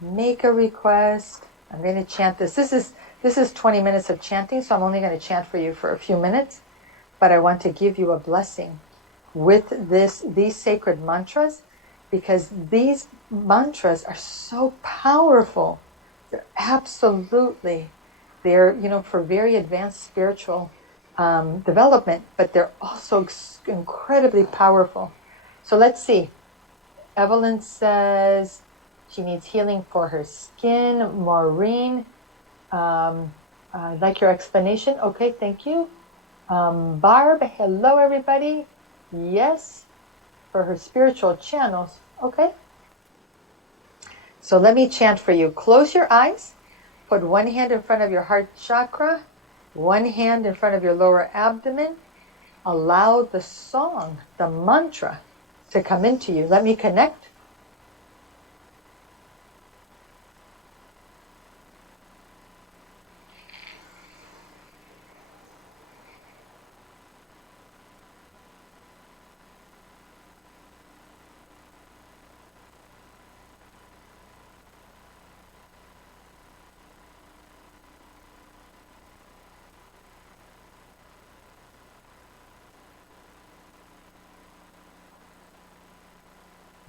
Make a request. I'm going to chant this. This is 20 minutes of chanting, so I'm only going to chant for you for a few minutes. But I want to give you a blessing with these sacred mantras, because these mantras are so powerful. They're for very advanced spiritual development, but they're also incredibly powerful. So let's see. Evelyn says she needs healing for her skin. Maureen, I like your explanation. Okay, thank you. Barb, hello everybody. Yes, for her spiritual channels. Okay? So let me chant for you. Close your eyes. Put one hand in front of your heart chakra, one hand in front of your lower abdomen. Allow the song, the mantra, to come into you. Let me connect.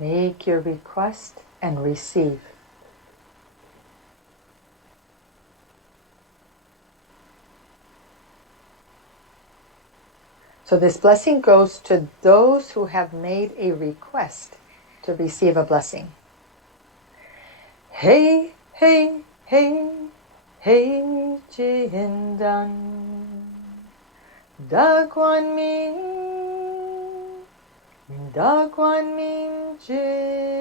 Make your request and receive. So this blessing goes to those who have made a request to receive a blessing. Hey, hey, hey, hey, Jindan, Dagwan Min Jindan,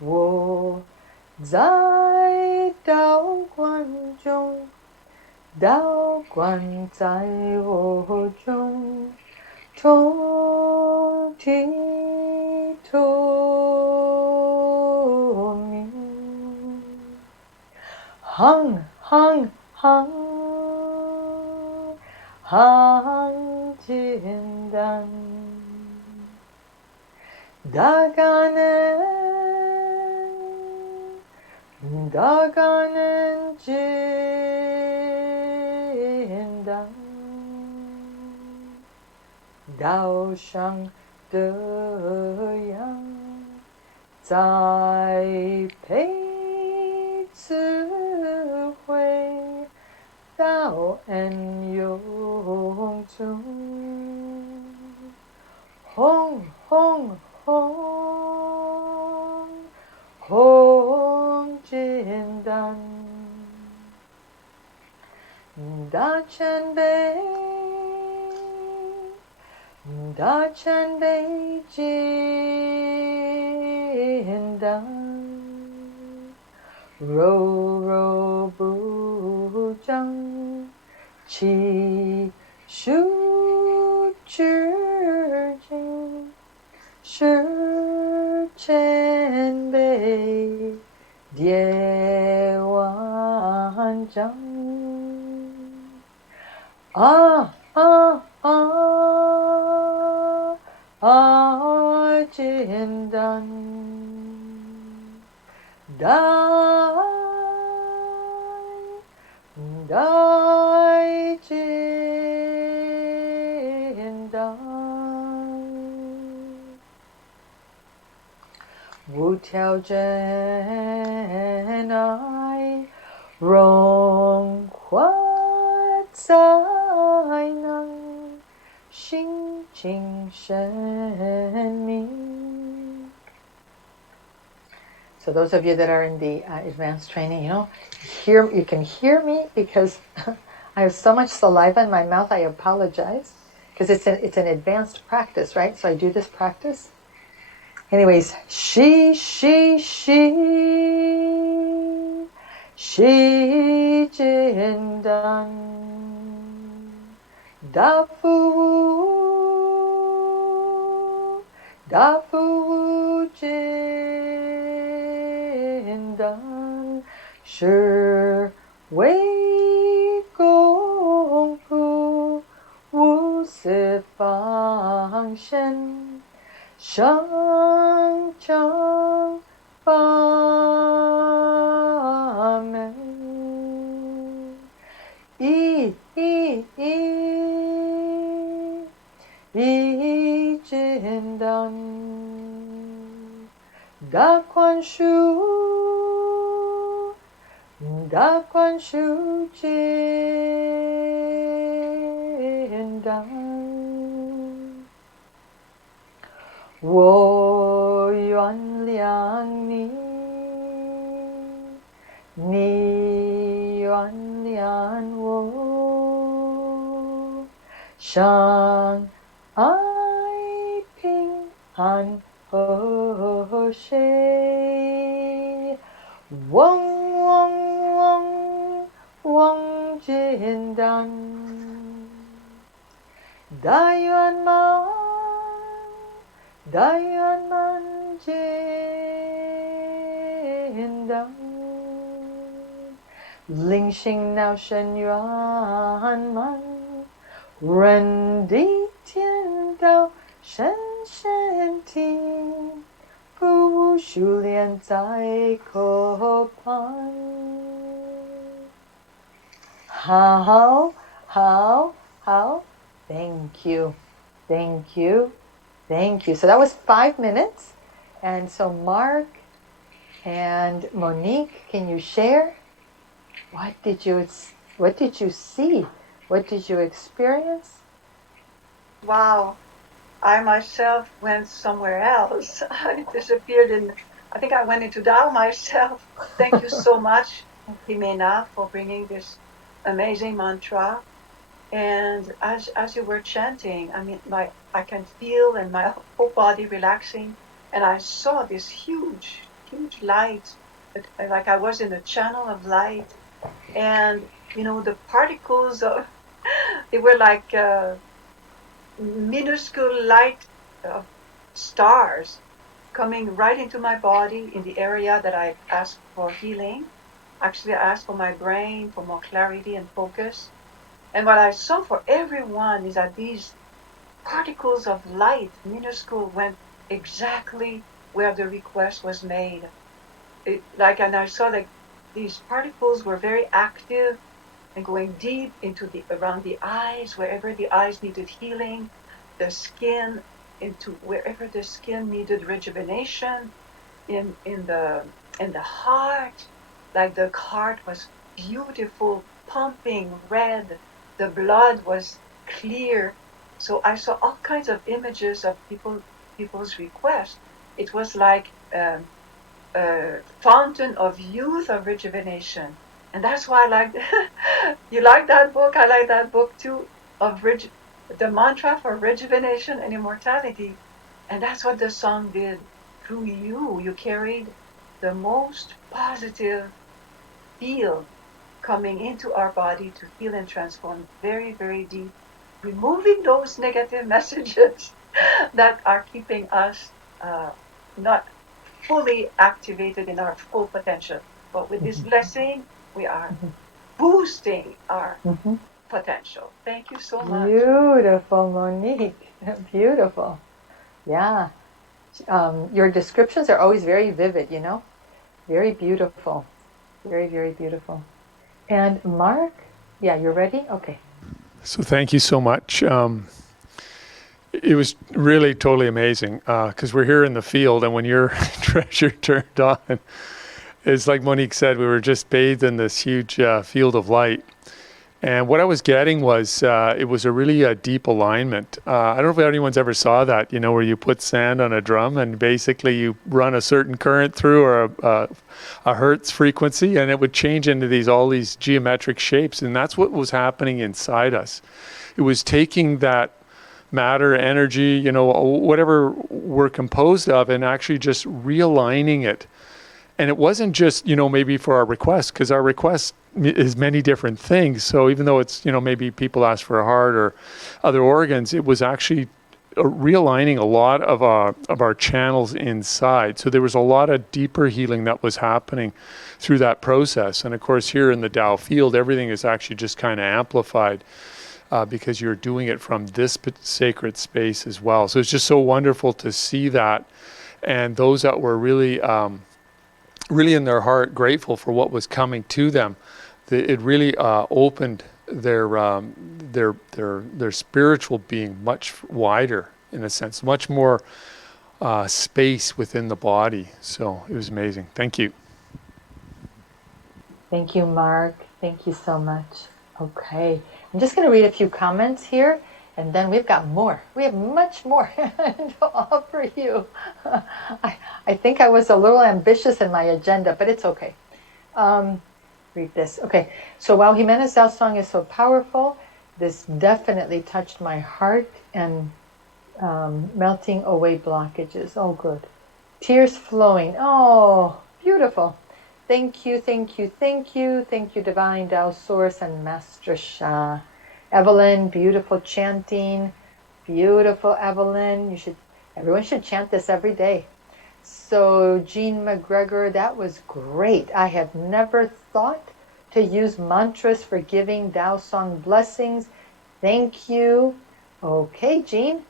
Wo Zai Dao Guan Zhong, Dao Guan Zai Wo Zhong, Tong Ti To Min, Hang Hang Hang Hang Jindan, Daganen Jindan, Dao Shang De Yang, Zai Pei Zi Hui, Dao En Yong Zhong, Hong Hong Hong, Hong Jindan, Da Chen Bei, Da Chen Bei Jindan, Ro Ro Bu Zhang, Qi Shu Zhi Jing, Shi Chen Bei, Die Wan Zhang, Jindan, Dai Jindan, Wu Tiao Zhen Ai, Rong Hua Zai Nang, Xing Qing Shen Ming. So those of you that are in the advanced training, you can hear me because I have so much saliva in my mouth. I apologize because it's an advanced practice, right? So I do this practice. Anyways, she Jindan, Da Fu Jindan, Shi Wei Gong Pu, Wu Si Fang Shen, Shang Chang Fa Men, Yi Jindan, Da Quan Shu Jindan, Wo Yuan Liang Ni Yuan Liang Wo, Shang Han ho she wong wong wong wong jin dan Dayuan man jin dan Ling Xing Nao Shen Yuan Man Ren Di Tian Dao Shen Shen Ti Pu Shu Lian Zai Ko Pan How Thank you. Thank you. Thank you. So that was 5 minutes. And so Mark and Monique, can you share? What did you see? What did you experience? Wow. I myself went somewhere else. I disappeared I think I went into Tao myself. Thank you so much, Jimena, for bringing this amazing mantra. And as you were chanting, I mean, I can feel and my whole body relaxing. And I saw this huge light, like I was in a channel of light. And, the particles of, they were like minuscule light of stars coming right into my body in the area that I asked for healing. Actually, I asked for my brain, for more clarity and focus. And what I saw for everyone is that these particles of light, minuscule, went exactly where the request was made. And I saw like these particles were very active and going deep into around the eyes, wherever the eyes needed healing, the skin, into wherever the skin needed rejuvenation, in the heart, like the heart was beautiful, pumping red, the blood was clear. So I saw all kinds of images of people's requests. It was like a fountain of youth, of rejuvenation. And that's why I like you like that book. I like that book too, the mantra for rejuvenation and immortality. And that's what the song did through you. You carried the most positive field coming into our body to heal and transform very, very deep, removing those negative messages that are keeping us not fully activated in our full potential. But with this blessing, we are boosting our potential. Thank you so much. Beautiful, Monique. Beautiful. Yeah. Your descriptions are always very vivid, Very beautiful. Very, very beautiful. And Mark, yeah, you're ready? Okay. So thank you so much. It was really totally amazing because we're here in the field, and when your treasure turned on, it's like Monique said, we were just bathed in this huge field of light. And what I was getting was, it was a really deep alignment. I don't know if anyone's ever saw that, where you put sand on a drum and basically you run a certain current through or a hertz frequency, and it would change into all these geometric shapes. And that's what was happening inside us. It was taking that matter, energy, whatever we're composed of, and actually just realigning it. And it wasn't just, maybe for our request, because our request is many different things. So even though it's, maybe people ask for a heart or other organs, it was actually realigning a lot of our channels inside. So there was a lot of deeper healing that was happening through that process. And of course, here in the Tao field, everything is actually just kind of amplified because you're doing it from this sacred space as well. So it's just so wonderful to see that. And those that were really really in their heart grateful for what was coming to them, it really opened their spiritual being much wider, in a sense, much more space within the body. So it was amazing. Thank you. Thank you, Mark. Thank you so much. Okay, I'm just going to read a few comments here, and then we've got more. We have much more to offer you. I think I was a little ambitious in my agenda, but it's okay. Read this. Okay, so while Jimena's Tao Song is so powerful, this definitely touched my heart, and melting away blockages. Oh, good. Tears flowing. Oh, beautiful. Thank you, thank you, thank you. Thank you, Divine Tao Source and Master Sha. Evelyn, beautiful chanting. Beautiful, Evelyn. Everyone should chant this every day. So, Jean McGregor, that was great. I have never thought to use mantras for giving Tao Song blessings. Thank you. Okay, Jean,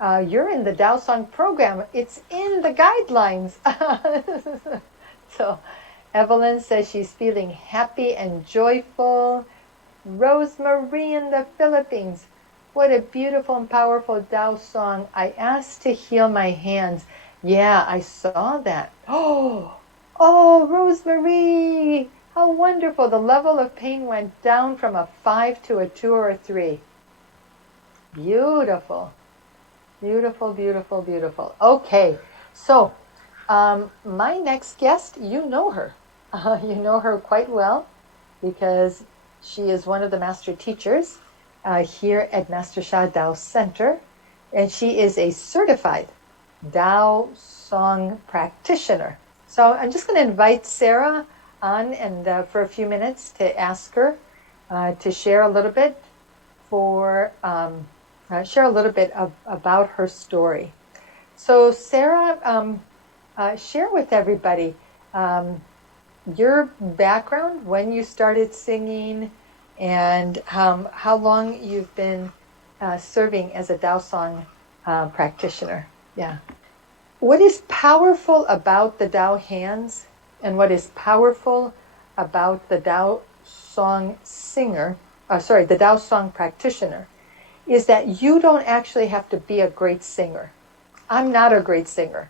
you're in the Tao Song program. It's in the guidelines. So, Evelyn says she's feeling happy and joyful. Rosemarie in the Philippines. What a beautiful and powerful Tao song. I asked to heal my hands. Yeah, I saw that. Oh, Rosemarie. How wonderful. The level of pain went down from a 5 to a 2 or a 3. Beautiful. Beautiful, beautiful, beautiful. Okay, so my next guest, you know her. You know her quite well because she is one of the master teachers here at Master Sha Tao Center, and she is a certified Tao Song practitioner. So I'm just going to invite Sarah on and for a few minutes to ask her to share a little bit about her story. So Sarah, share with everybody your background, when you started singing, and how long you've been serving as a Tao Song practitioner. Yeah. What is powerful about the Tao hands and what is powerful about the Tao Song the Tao Song practitioner is that you don't actually have to be a great singer. I'm not a great singer.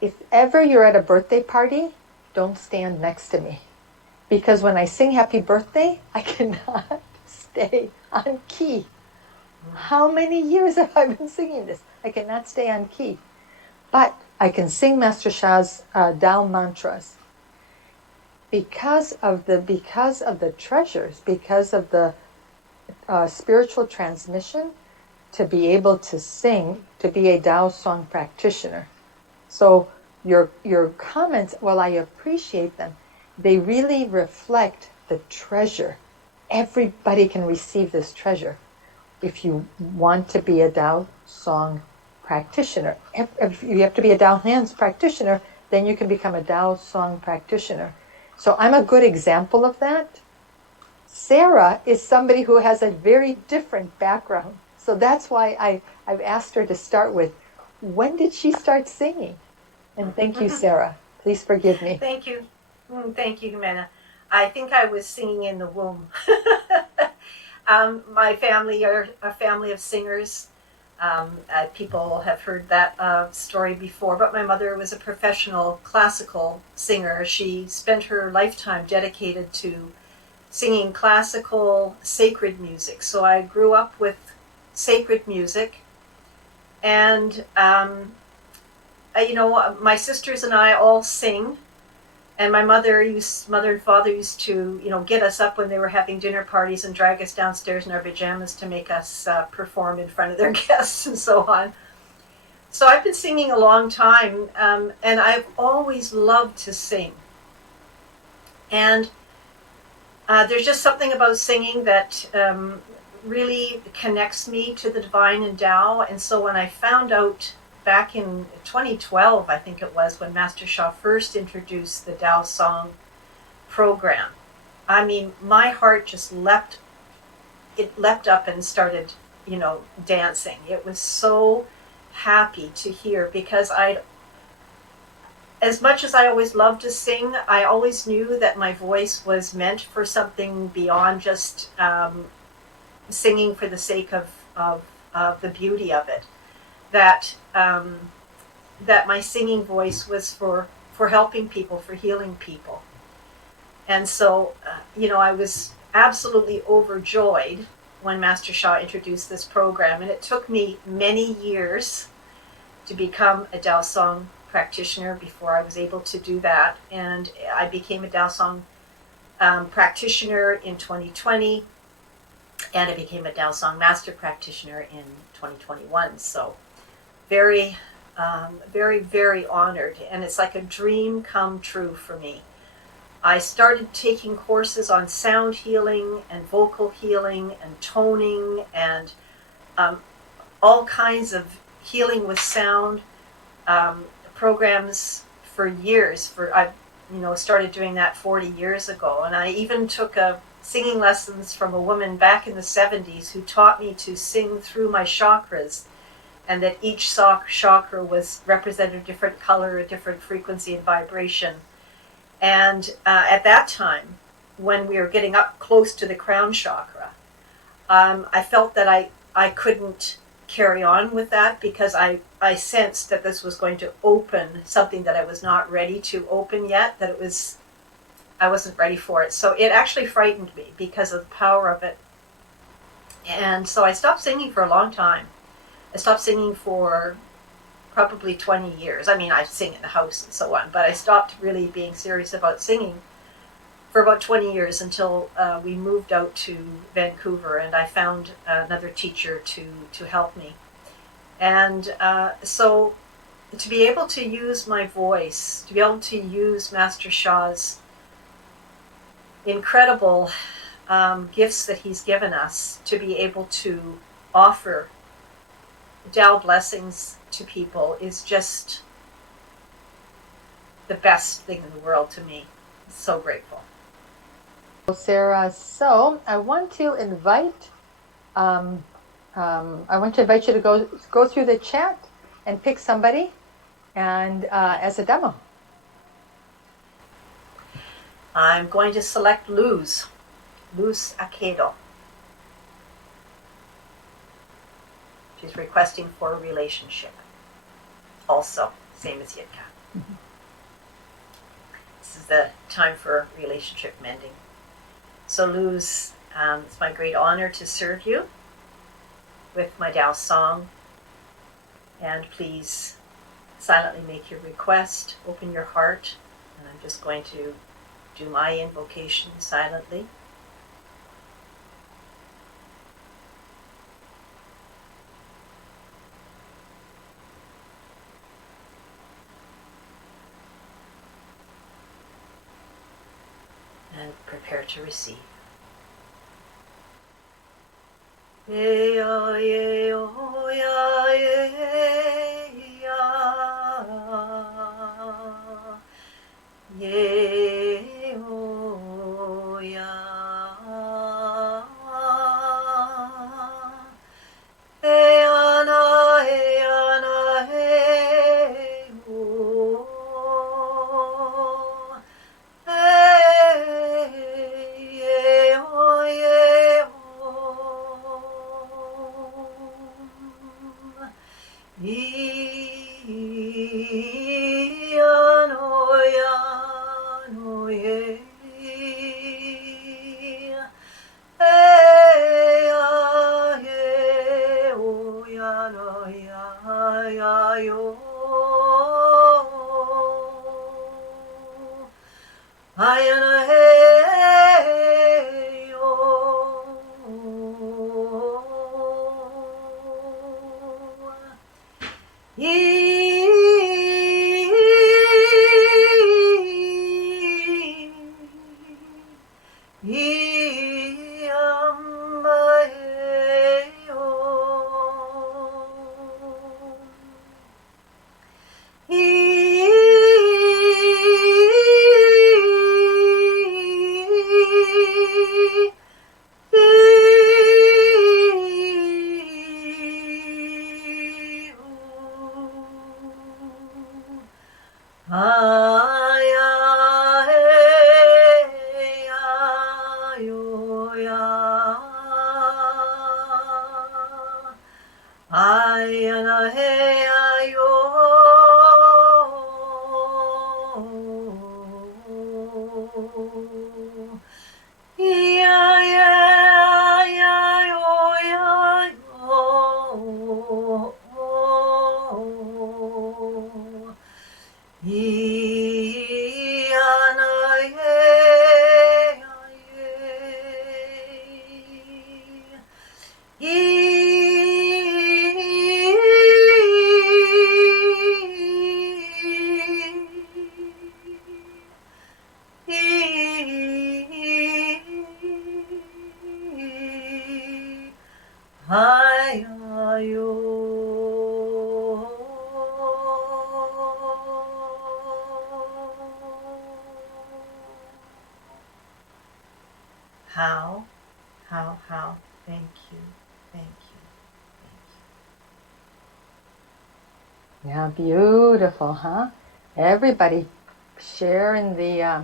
If ever you're at a birthday party, don't stand next to me. Because when I sing happy birthday, I cannot stay on key. How many years have I been singing this? I cannot stay on key. But I can sing Master Sha's Tao mantras. Because of the treasures, because of the spiritual transmission, to be able to sing, to be a Tao Song practitioner. So your comments, while I appreciate them, they really reflect the treasure. Everybody can receive this treasure if you want to be a Tao Song practitioner. If you have to be a Tao Hands practitioner, then you can become a Tao Song practitioner. So I'm a good example of that. Sarah is somebody who has a very different background. So that's why I've asked her to start with, when did she start singing? And thank you, Sarah. Please forgive me. Thank you. Thank you, Jimena. I think I was singing in the womb. My family are a family of singers. People have heard that story before, but my mother was a professional classical singer. She spent her lifetime dedicated to singing classical sacred music. So I grew up with sacred music, and my sisters and I all sing, and my mother and father used to, get us up when they were having dinner parties and drag us downstairs in our pajamas to make us perform in front of their guests and so on. So I've been singing a long time, and I've always loved to sing. And there's just something about singing that really connects me to the divine and Tao. And so when I found out back in 2012, I think it was, when Master Sha first introduced the Tao Song program, I mean, my heart just leapt up and started, dancing. It was so happy to hear, because as much as I always loved to sing, I always knew that my voice was meant for something beyond just singing for the sake of the beauty of it. That my singing voice was for helping people, for healing people. And so, I was absolutely overjoyed when Master Sha introduced this program. And it took me many years to become a Tao Song practitioner before I was able to do that. And I became a Tao Song practitioner in 2020. and I became a Tao Song Master Practitioner in 2021. So very, very, very honored. And it's like a dream come true for me. I started taking courses on sound healing and vocal healing and toning and all kinds of healing with sound programs for years. I started doing that 40 years ago, and I even took singing lessons from a woman back in the 70s who taught me to sing through my chakras, and that each chakra was represented a different color, a different frequency and vibration. And at that time, when we were getting up close to the crown chakra, I felt that I couldn't carry on with that because I sensed that this was going to open something that I was not ready to open yet, that I wasn't ready for it. So it actually frightened me because of the power of it. And so I stopped singing for a long time. I stopped singing for probably 20 years. I mean, I sing in the house and so on, but I stopped really being serious about singing for about 20 years until we moved out to Vancouver, and I found another teacher to help me. And so to be able to use my voice, to be able to use Master Sha's incredible gifts that he's given us, to be able to offer Tao blessings to people is just the best thing in the world to me. I'm so grateful. Sarah, so I want to invite you to go through the chat and pick somebody and as a demo. I'm going to select Luz Akedo. She's requesting for a relationship. Also, same as Yitka. Mm-hmm. This is the time for relationship mending. So Luz, it's my great honor to serve you with my Tao song. And please silently make your request, open your heart, and I'm just going to do my invocation silently. And prepare to receive. Yeah, yeah, oh, yeah, yeah, yeah, oh, yeah. Hey, Anna, hey, Anna, hey, oh. How, thank you, thank you, thank you. Yeah, beautiful, huh? Everybody share in the,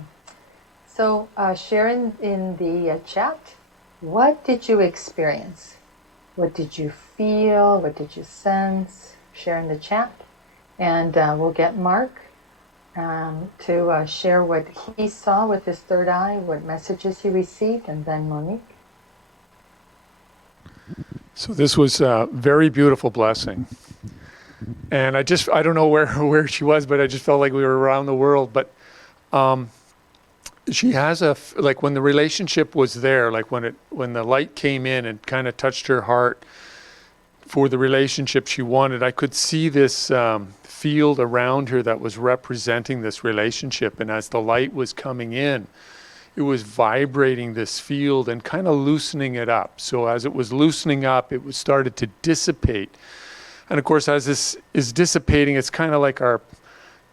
share in the chat. What did you experience? What did you feel? What did you sense? Share in the chat. And we'll get Mark to share what he saw with his third eye, what messages he received, and then Monique. So this was a very beautiful blessing. And I don't know where she was, but I just felt like we were around the world. But she has like when the relationship was there, like when the light came in and kind of touched her heart for the relationship she wanted, I could see this field around her that was representing this relationship. And as the light was coming in, it was vibrating this field and kind of loosening it up. So as it was loosening up, it was started to dissipate. And of course, as this is dissipating, it's kind of like our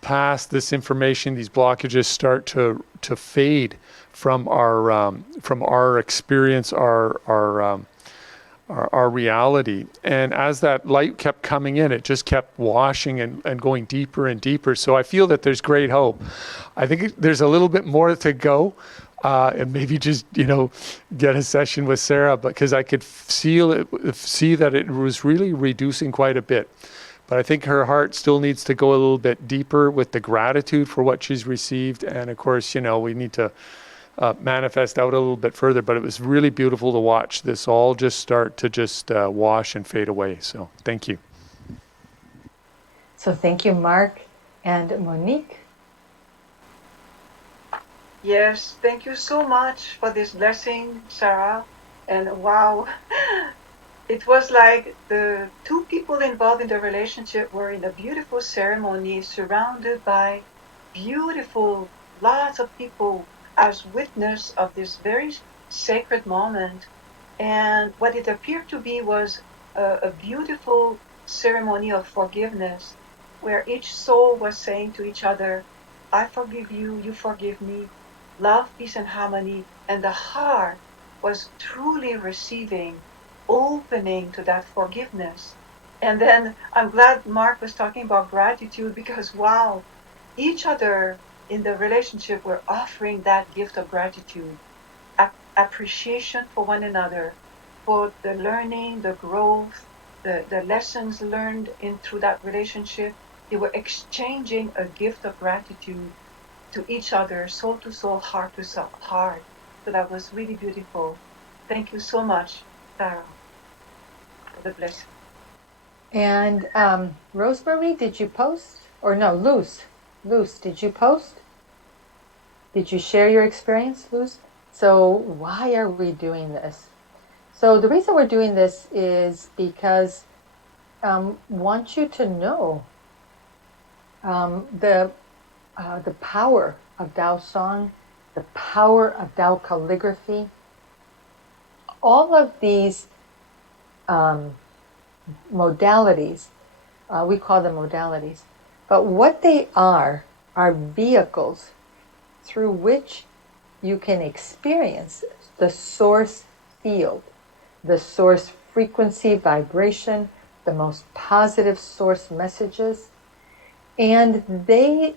past, this information, these blockages start to fade from our experience, our reality. And as that light kept coming in, it just kept washing and going deeper and deeper. So I feel that there's great hope. I think there's a little bit more to go. And maybe just, get a session with Sarah, because I could see that it was really reducing quite a bit. But I think her heart still needs to go a little bit deeper with the gratitude for what she's received. And of course, we need to manifest out a little bit further. But it was really beautiful to watch this all just start to just wash and fade away. So thank you. So thank you, Mark and Monique. Yes, thank you so much for this blessing, Sarah. And wow, it was like the two people involved in the relationship were in a beautiful ceremony surrounded by beautiful, lots of people as witness of this very sacred moment. And what it appeared to be was a beautiful ceremony of forgiveness, where each soul was saying to each other, I forgive you, you forgive me, love, peace, and harmony. And the heart was truly receiving, opening to that forgiveness. And then I'm glad Mark was talking about gratitude, because wow, each other in the relationship were offering that gift of gratitude, appreciation for one another, for the learning, the growth, the lessons learned through that relationship. They were exchanging a gift of gratitude to each other, soul to soul, heart to heart. So that was really beautiful. Thank you so much, Sarah, for the blessing. And Rosemary, did you post? Or no, Luz, did you post? Did you share your experience, Luz? So why are we doing this? So the reason we're doing this is because want you to know the power of Tao Song, the power of Tao calligraphy. All of these modalities, we call them modalities, but what they are vehicles through which you can experience the source field, the source frequency, vibration, the most positive source messages. And they,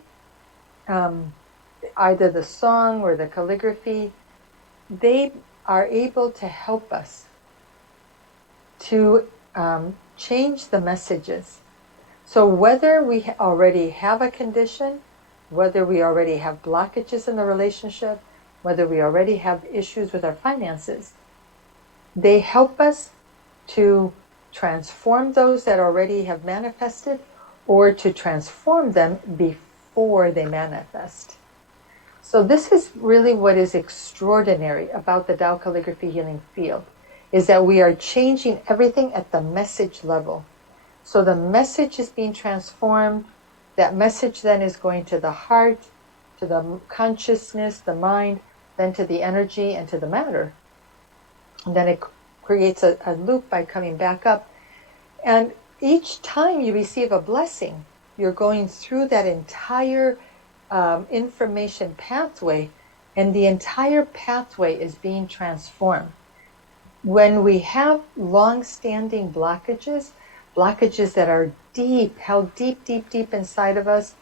either the song or the calligraphy, they are able to help us to change the messages. So whether we already have a condition, whether we already have blockages in the relationship, whether we already have issues with our finances, they help us to transform those that already have manifested, or to transform them before they manifest. So this is really what is extraordinary about the Tao calligraphy healing field, is that we are changing everything at the message level. So the message is being transformed. That message then is going to the heart, to the consciousness, the mind, then to the energy and to the matter. And then it creates a loop by coming back up. And each time you receive a blessing, you're going through that entire information pathway, and the entire pathway is being transformed. When we have long-standing blockages that are deep, held deep, deep, deep inside of us,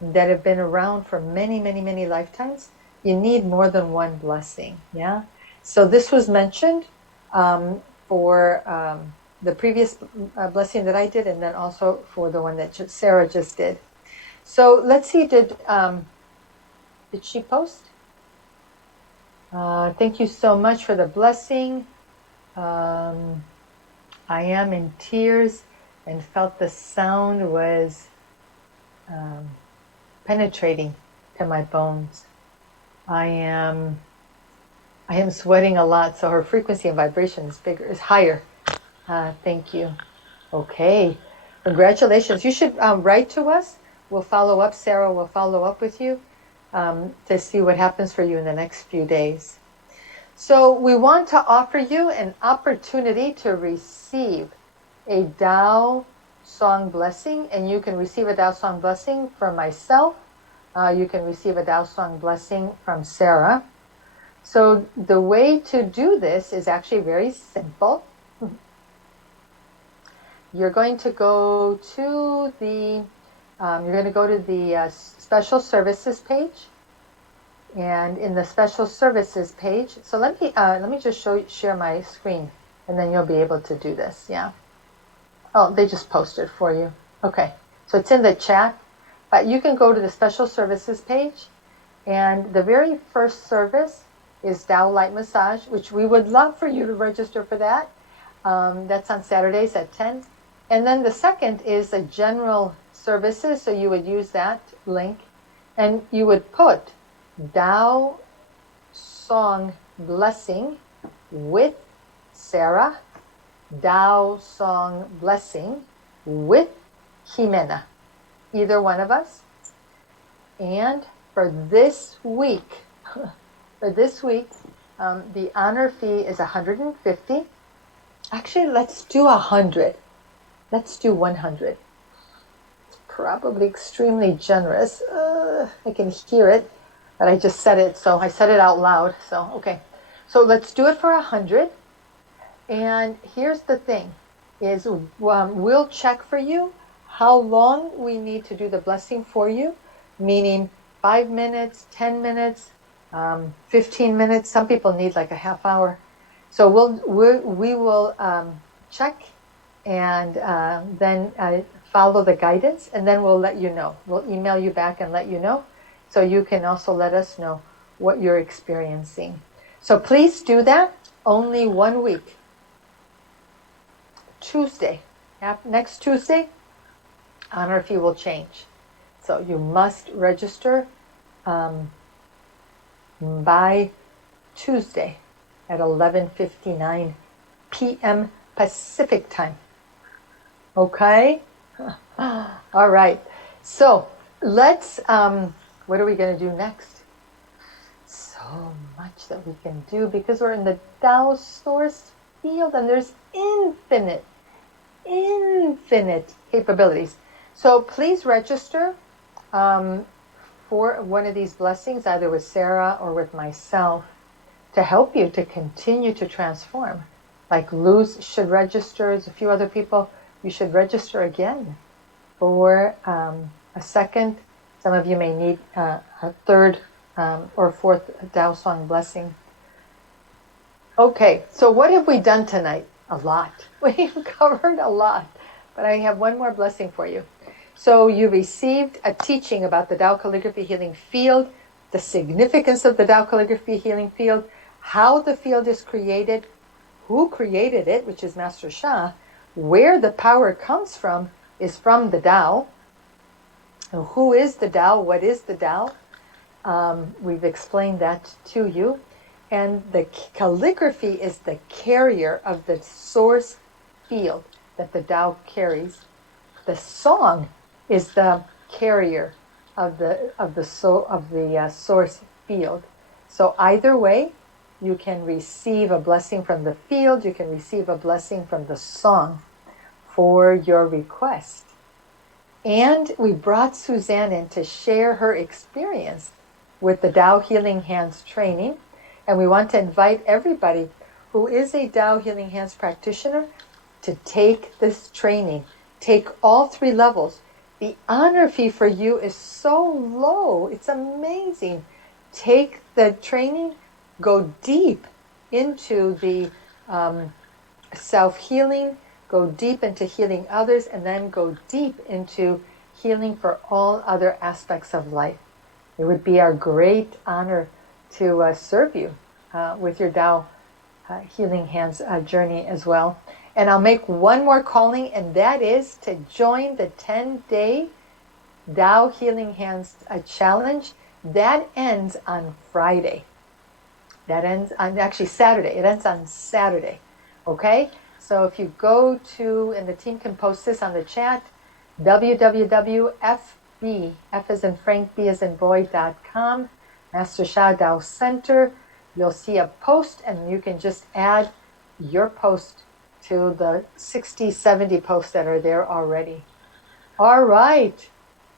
that have been around for many, many, many lifetimes, you need more than one blessing. Yeah. So this was mentioned for the previous blessing that I did, and then also for the one that Sarah just did. So let's see, did she post? Thank you so much for the blessing. I am in tears and felt the sound was penetrating to my bones. I am sweating a lot, so her frequency and vibration is higher. Thank you. Okay. Congratulations. You should write to us. We'll follow up. Sarah will follow up with you to see what happens for you in the next few days. So we want to offer you an opportunity to receive a Tao Song blessing, and you can receive a Tao Song blessing from myself. You can receive a Tao Song blessing from Sarah. So the way to do this is actually very simple. You're going to go to the special services page. And in the special services page, so let me just share my screen, and then you'll be able to do this. Yeah. Oh, they just posted for you. Okay. So it's in the chat, but you can go to the special services page, and the very first service is Tao Light Massage, which we would love for you to register for that. That's on Saturdays at 10. And then the second is the general services, so you would use that link, and you would put Tao Song blessing with Sarah, Tao Song blessing with Jimena, either one of us. And for this week, the honor fee is $150. Actually, let's do 100. Let's do 100. It's probably extremely generous. I can hear it. But I just said it, so I said it out loud. So, okay. So let's do it for 100. And here's the thing, is we'll check for you how long we need to do the blessing for you, meaning 5 minutes, 10 minutes, 15 minutes. Some people need like a half hour. So we will check and then follow the guidance, and then we'll let you know. We'll email you back and let you know. So you can also let us know what you're experiencing. So please do that. Only 1 week. Tuesday. Next Tuesday, honor fee will change. So you must register by Tuesday at 11:59 p.m. Pacific time. Okay? All right. So let's... what are we going to do next? So much that we can do because we're in the Tao source field, and there's infinite capabilities. So please register for one of these blessings, either with Sarah or with myself, to help you to continue to transform. Like Luz should register, there's a few other people. You should register again for a second. Some of you may need a third or fourth Tao Song blessing. Okay, so what have we done tonight? A lot. We've covered a lot. But I have one more blessing for you. So you received a teaching about the Tao Calligraphy Healing Field, the significance of the Tao Calligraphy Healing Field, how the field is created, who created it, which is Master Sha, where the power comes from is from the Tao. Who is the Tao? What is the Tao? We've explained that to you. And the calligraphy is the carrier of the source field that the Tao carries. The song is the carrier of the source field. So either way, you can receive a blessing from the field. You can receive a blessing from the song for your request. And we brought Suzanne in to share her experience with the Tao Healing Hands training. And we want to invite everybody who is a Tao Healing Hands practitioner to take this training. Take all 3 levels. The honor fee for you is so low. It's amazing. Take the training, go deep into the self-healing, go deep into healing others, and then go deep into healing for all other aspects of life. It would be our great honor to serve you with your Tao Healing Hands journey as well. And I'll make one more calling, and that is to join the 10-day Tao Healing Hands challenge. That ends on Friday. That ends on actually Saturday. It ends on Saturday. Okay? So if you go to, and the team can post this on the chat, www.fb, F as in Frank, B as in boy.com, Master Sha Tao Center. You'll see a post, and you can just add your post to the 60, 70 posts that are there already. All right.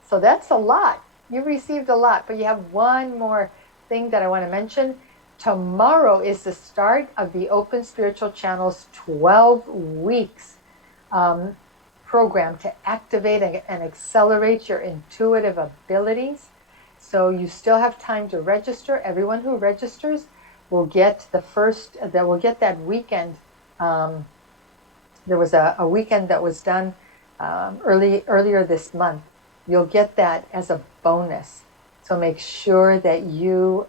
So that's a lot. You received a lot, but you have one more thing that I want to mention. Tomorrow is the start of the Open Spiritual Channel's 12 weeks program to activate and accelerate your intuitive abilities. So you still have time to register. Everyone who registers will get that weekend. There was a weekend that was done earlier this month. You'll get that as a bonus. So make sure that you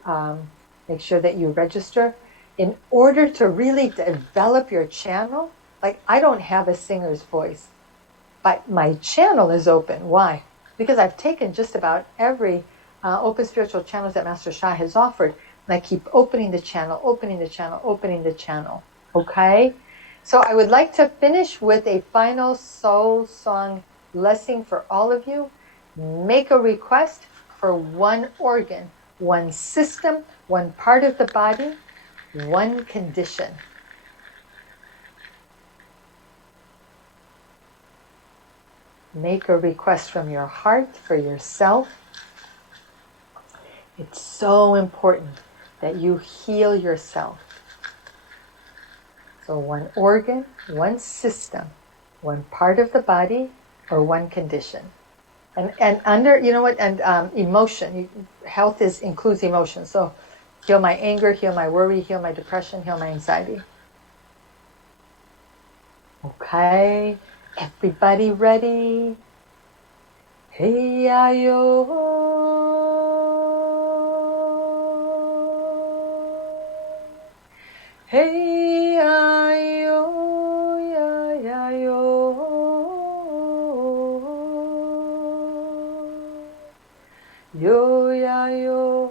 register in order to really develop your channel. Like, I don't have a singer's voice, but my channel is open. Why? Because I've taken just about every open spiritual channels that Master Sha has offered, and I keep opening the channel, opening the channel, opening the channel. Okay? So I would like to finish with a final soul song blessing for all of you. Make a request for one organ, one system, one part of the body, one condition. Make a request from your heart for yourself. It's so important that you heal yourself. So one organ, one system, one part of the body, or one condition. And under, you know what, and emotion, health includes emotion. So heal my anger, heal my worry, heal my depression, heal my anxiety. Okay, everybody ready? Hey, yo. Hey, yo, ya, yo. Yo, ya, yo.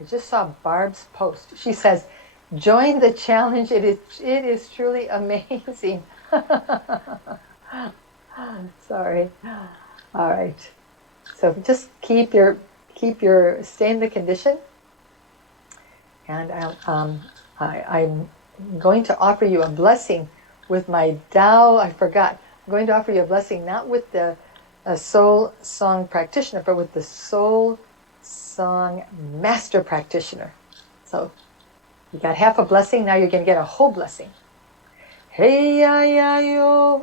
I just saw Barb's post. She says, join the challenge. It is truly amazing. Sorry. All right. So just keep your stay in the condition. And I'm going to offer you a blessing with my Tao. I forgot. I'm going to offer you a blessing, not with the soul song practitioner, but with the soul song master practitioner. So you got half a blessing. Now you're going to get a whole blessing. Hey, ya, ya, yo.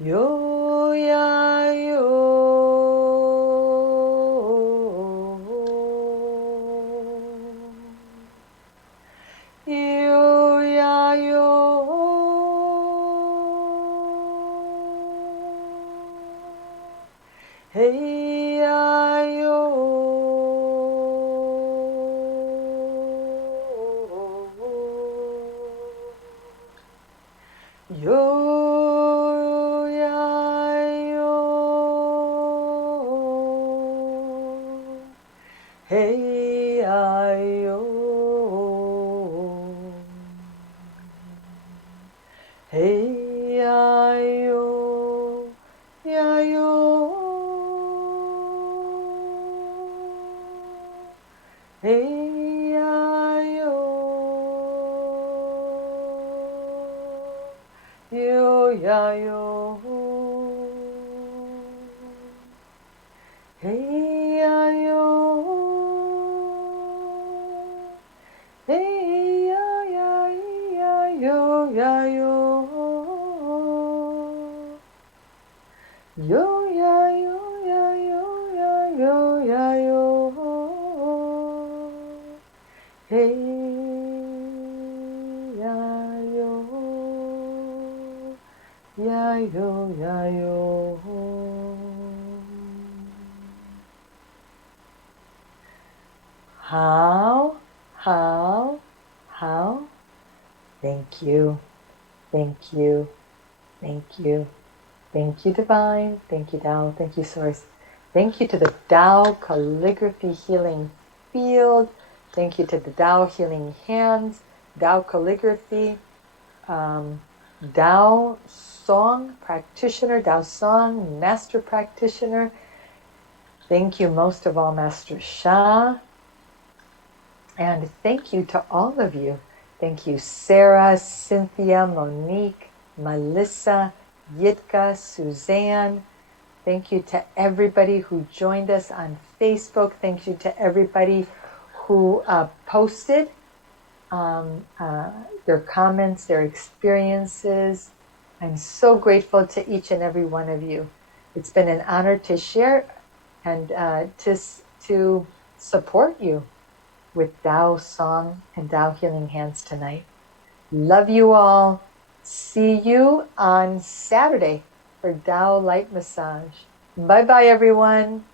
Yo, ya, yo. Yo, ya, yo. Hey, ya, yo. Yo, ya, yo. Hey, ya, yo. Hey, ya, yo. Ya, yo. Hey. Hey ya yo. Hey ya ya ya yo ya yo. Yo ya yo ya yo ya yo ya yo. Hey ya yo. Ya yo ya yo. How? Thank you. Thank you. Thank you. Thank you, Divine. Thank you, Tao. Thank you, Source. Thank you to the Tao Calligraphy Healing Field. Thank you to the Tao Healing Hands, Tao Calligraphy, Tao Song Practitioner, Tao Song Master Practitioner. Thank you most of all, Master Sha. And thank you to all of you. Thank you, Sarah, Cynthia, Monique, Melissa, Yitka, Suzanne. Thank you to everybody who joined us on Facebook. Thank you to everybody who posted their comments, their experiences. I'm so grateful to each and every one of you. It's been an honor to share and to support you with Tao Song and Tao Healing Hands tonight. Love you all. See you on Saturday for Tao Light Massage. Bye-bye, everyone.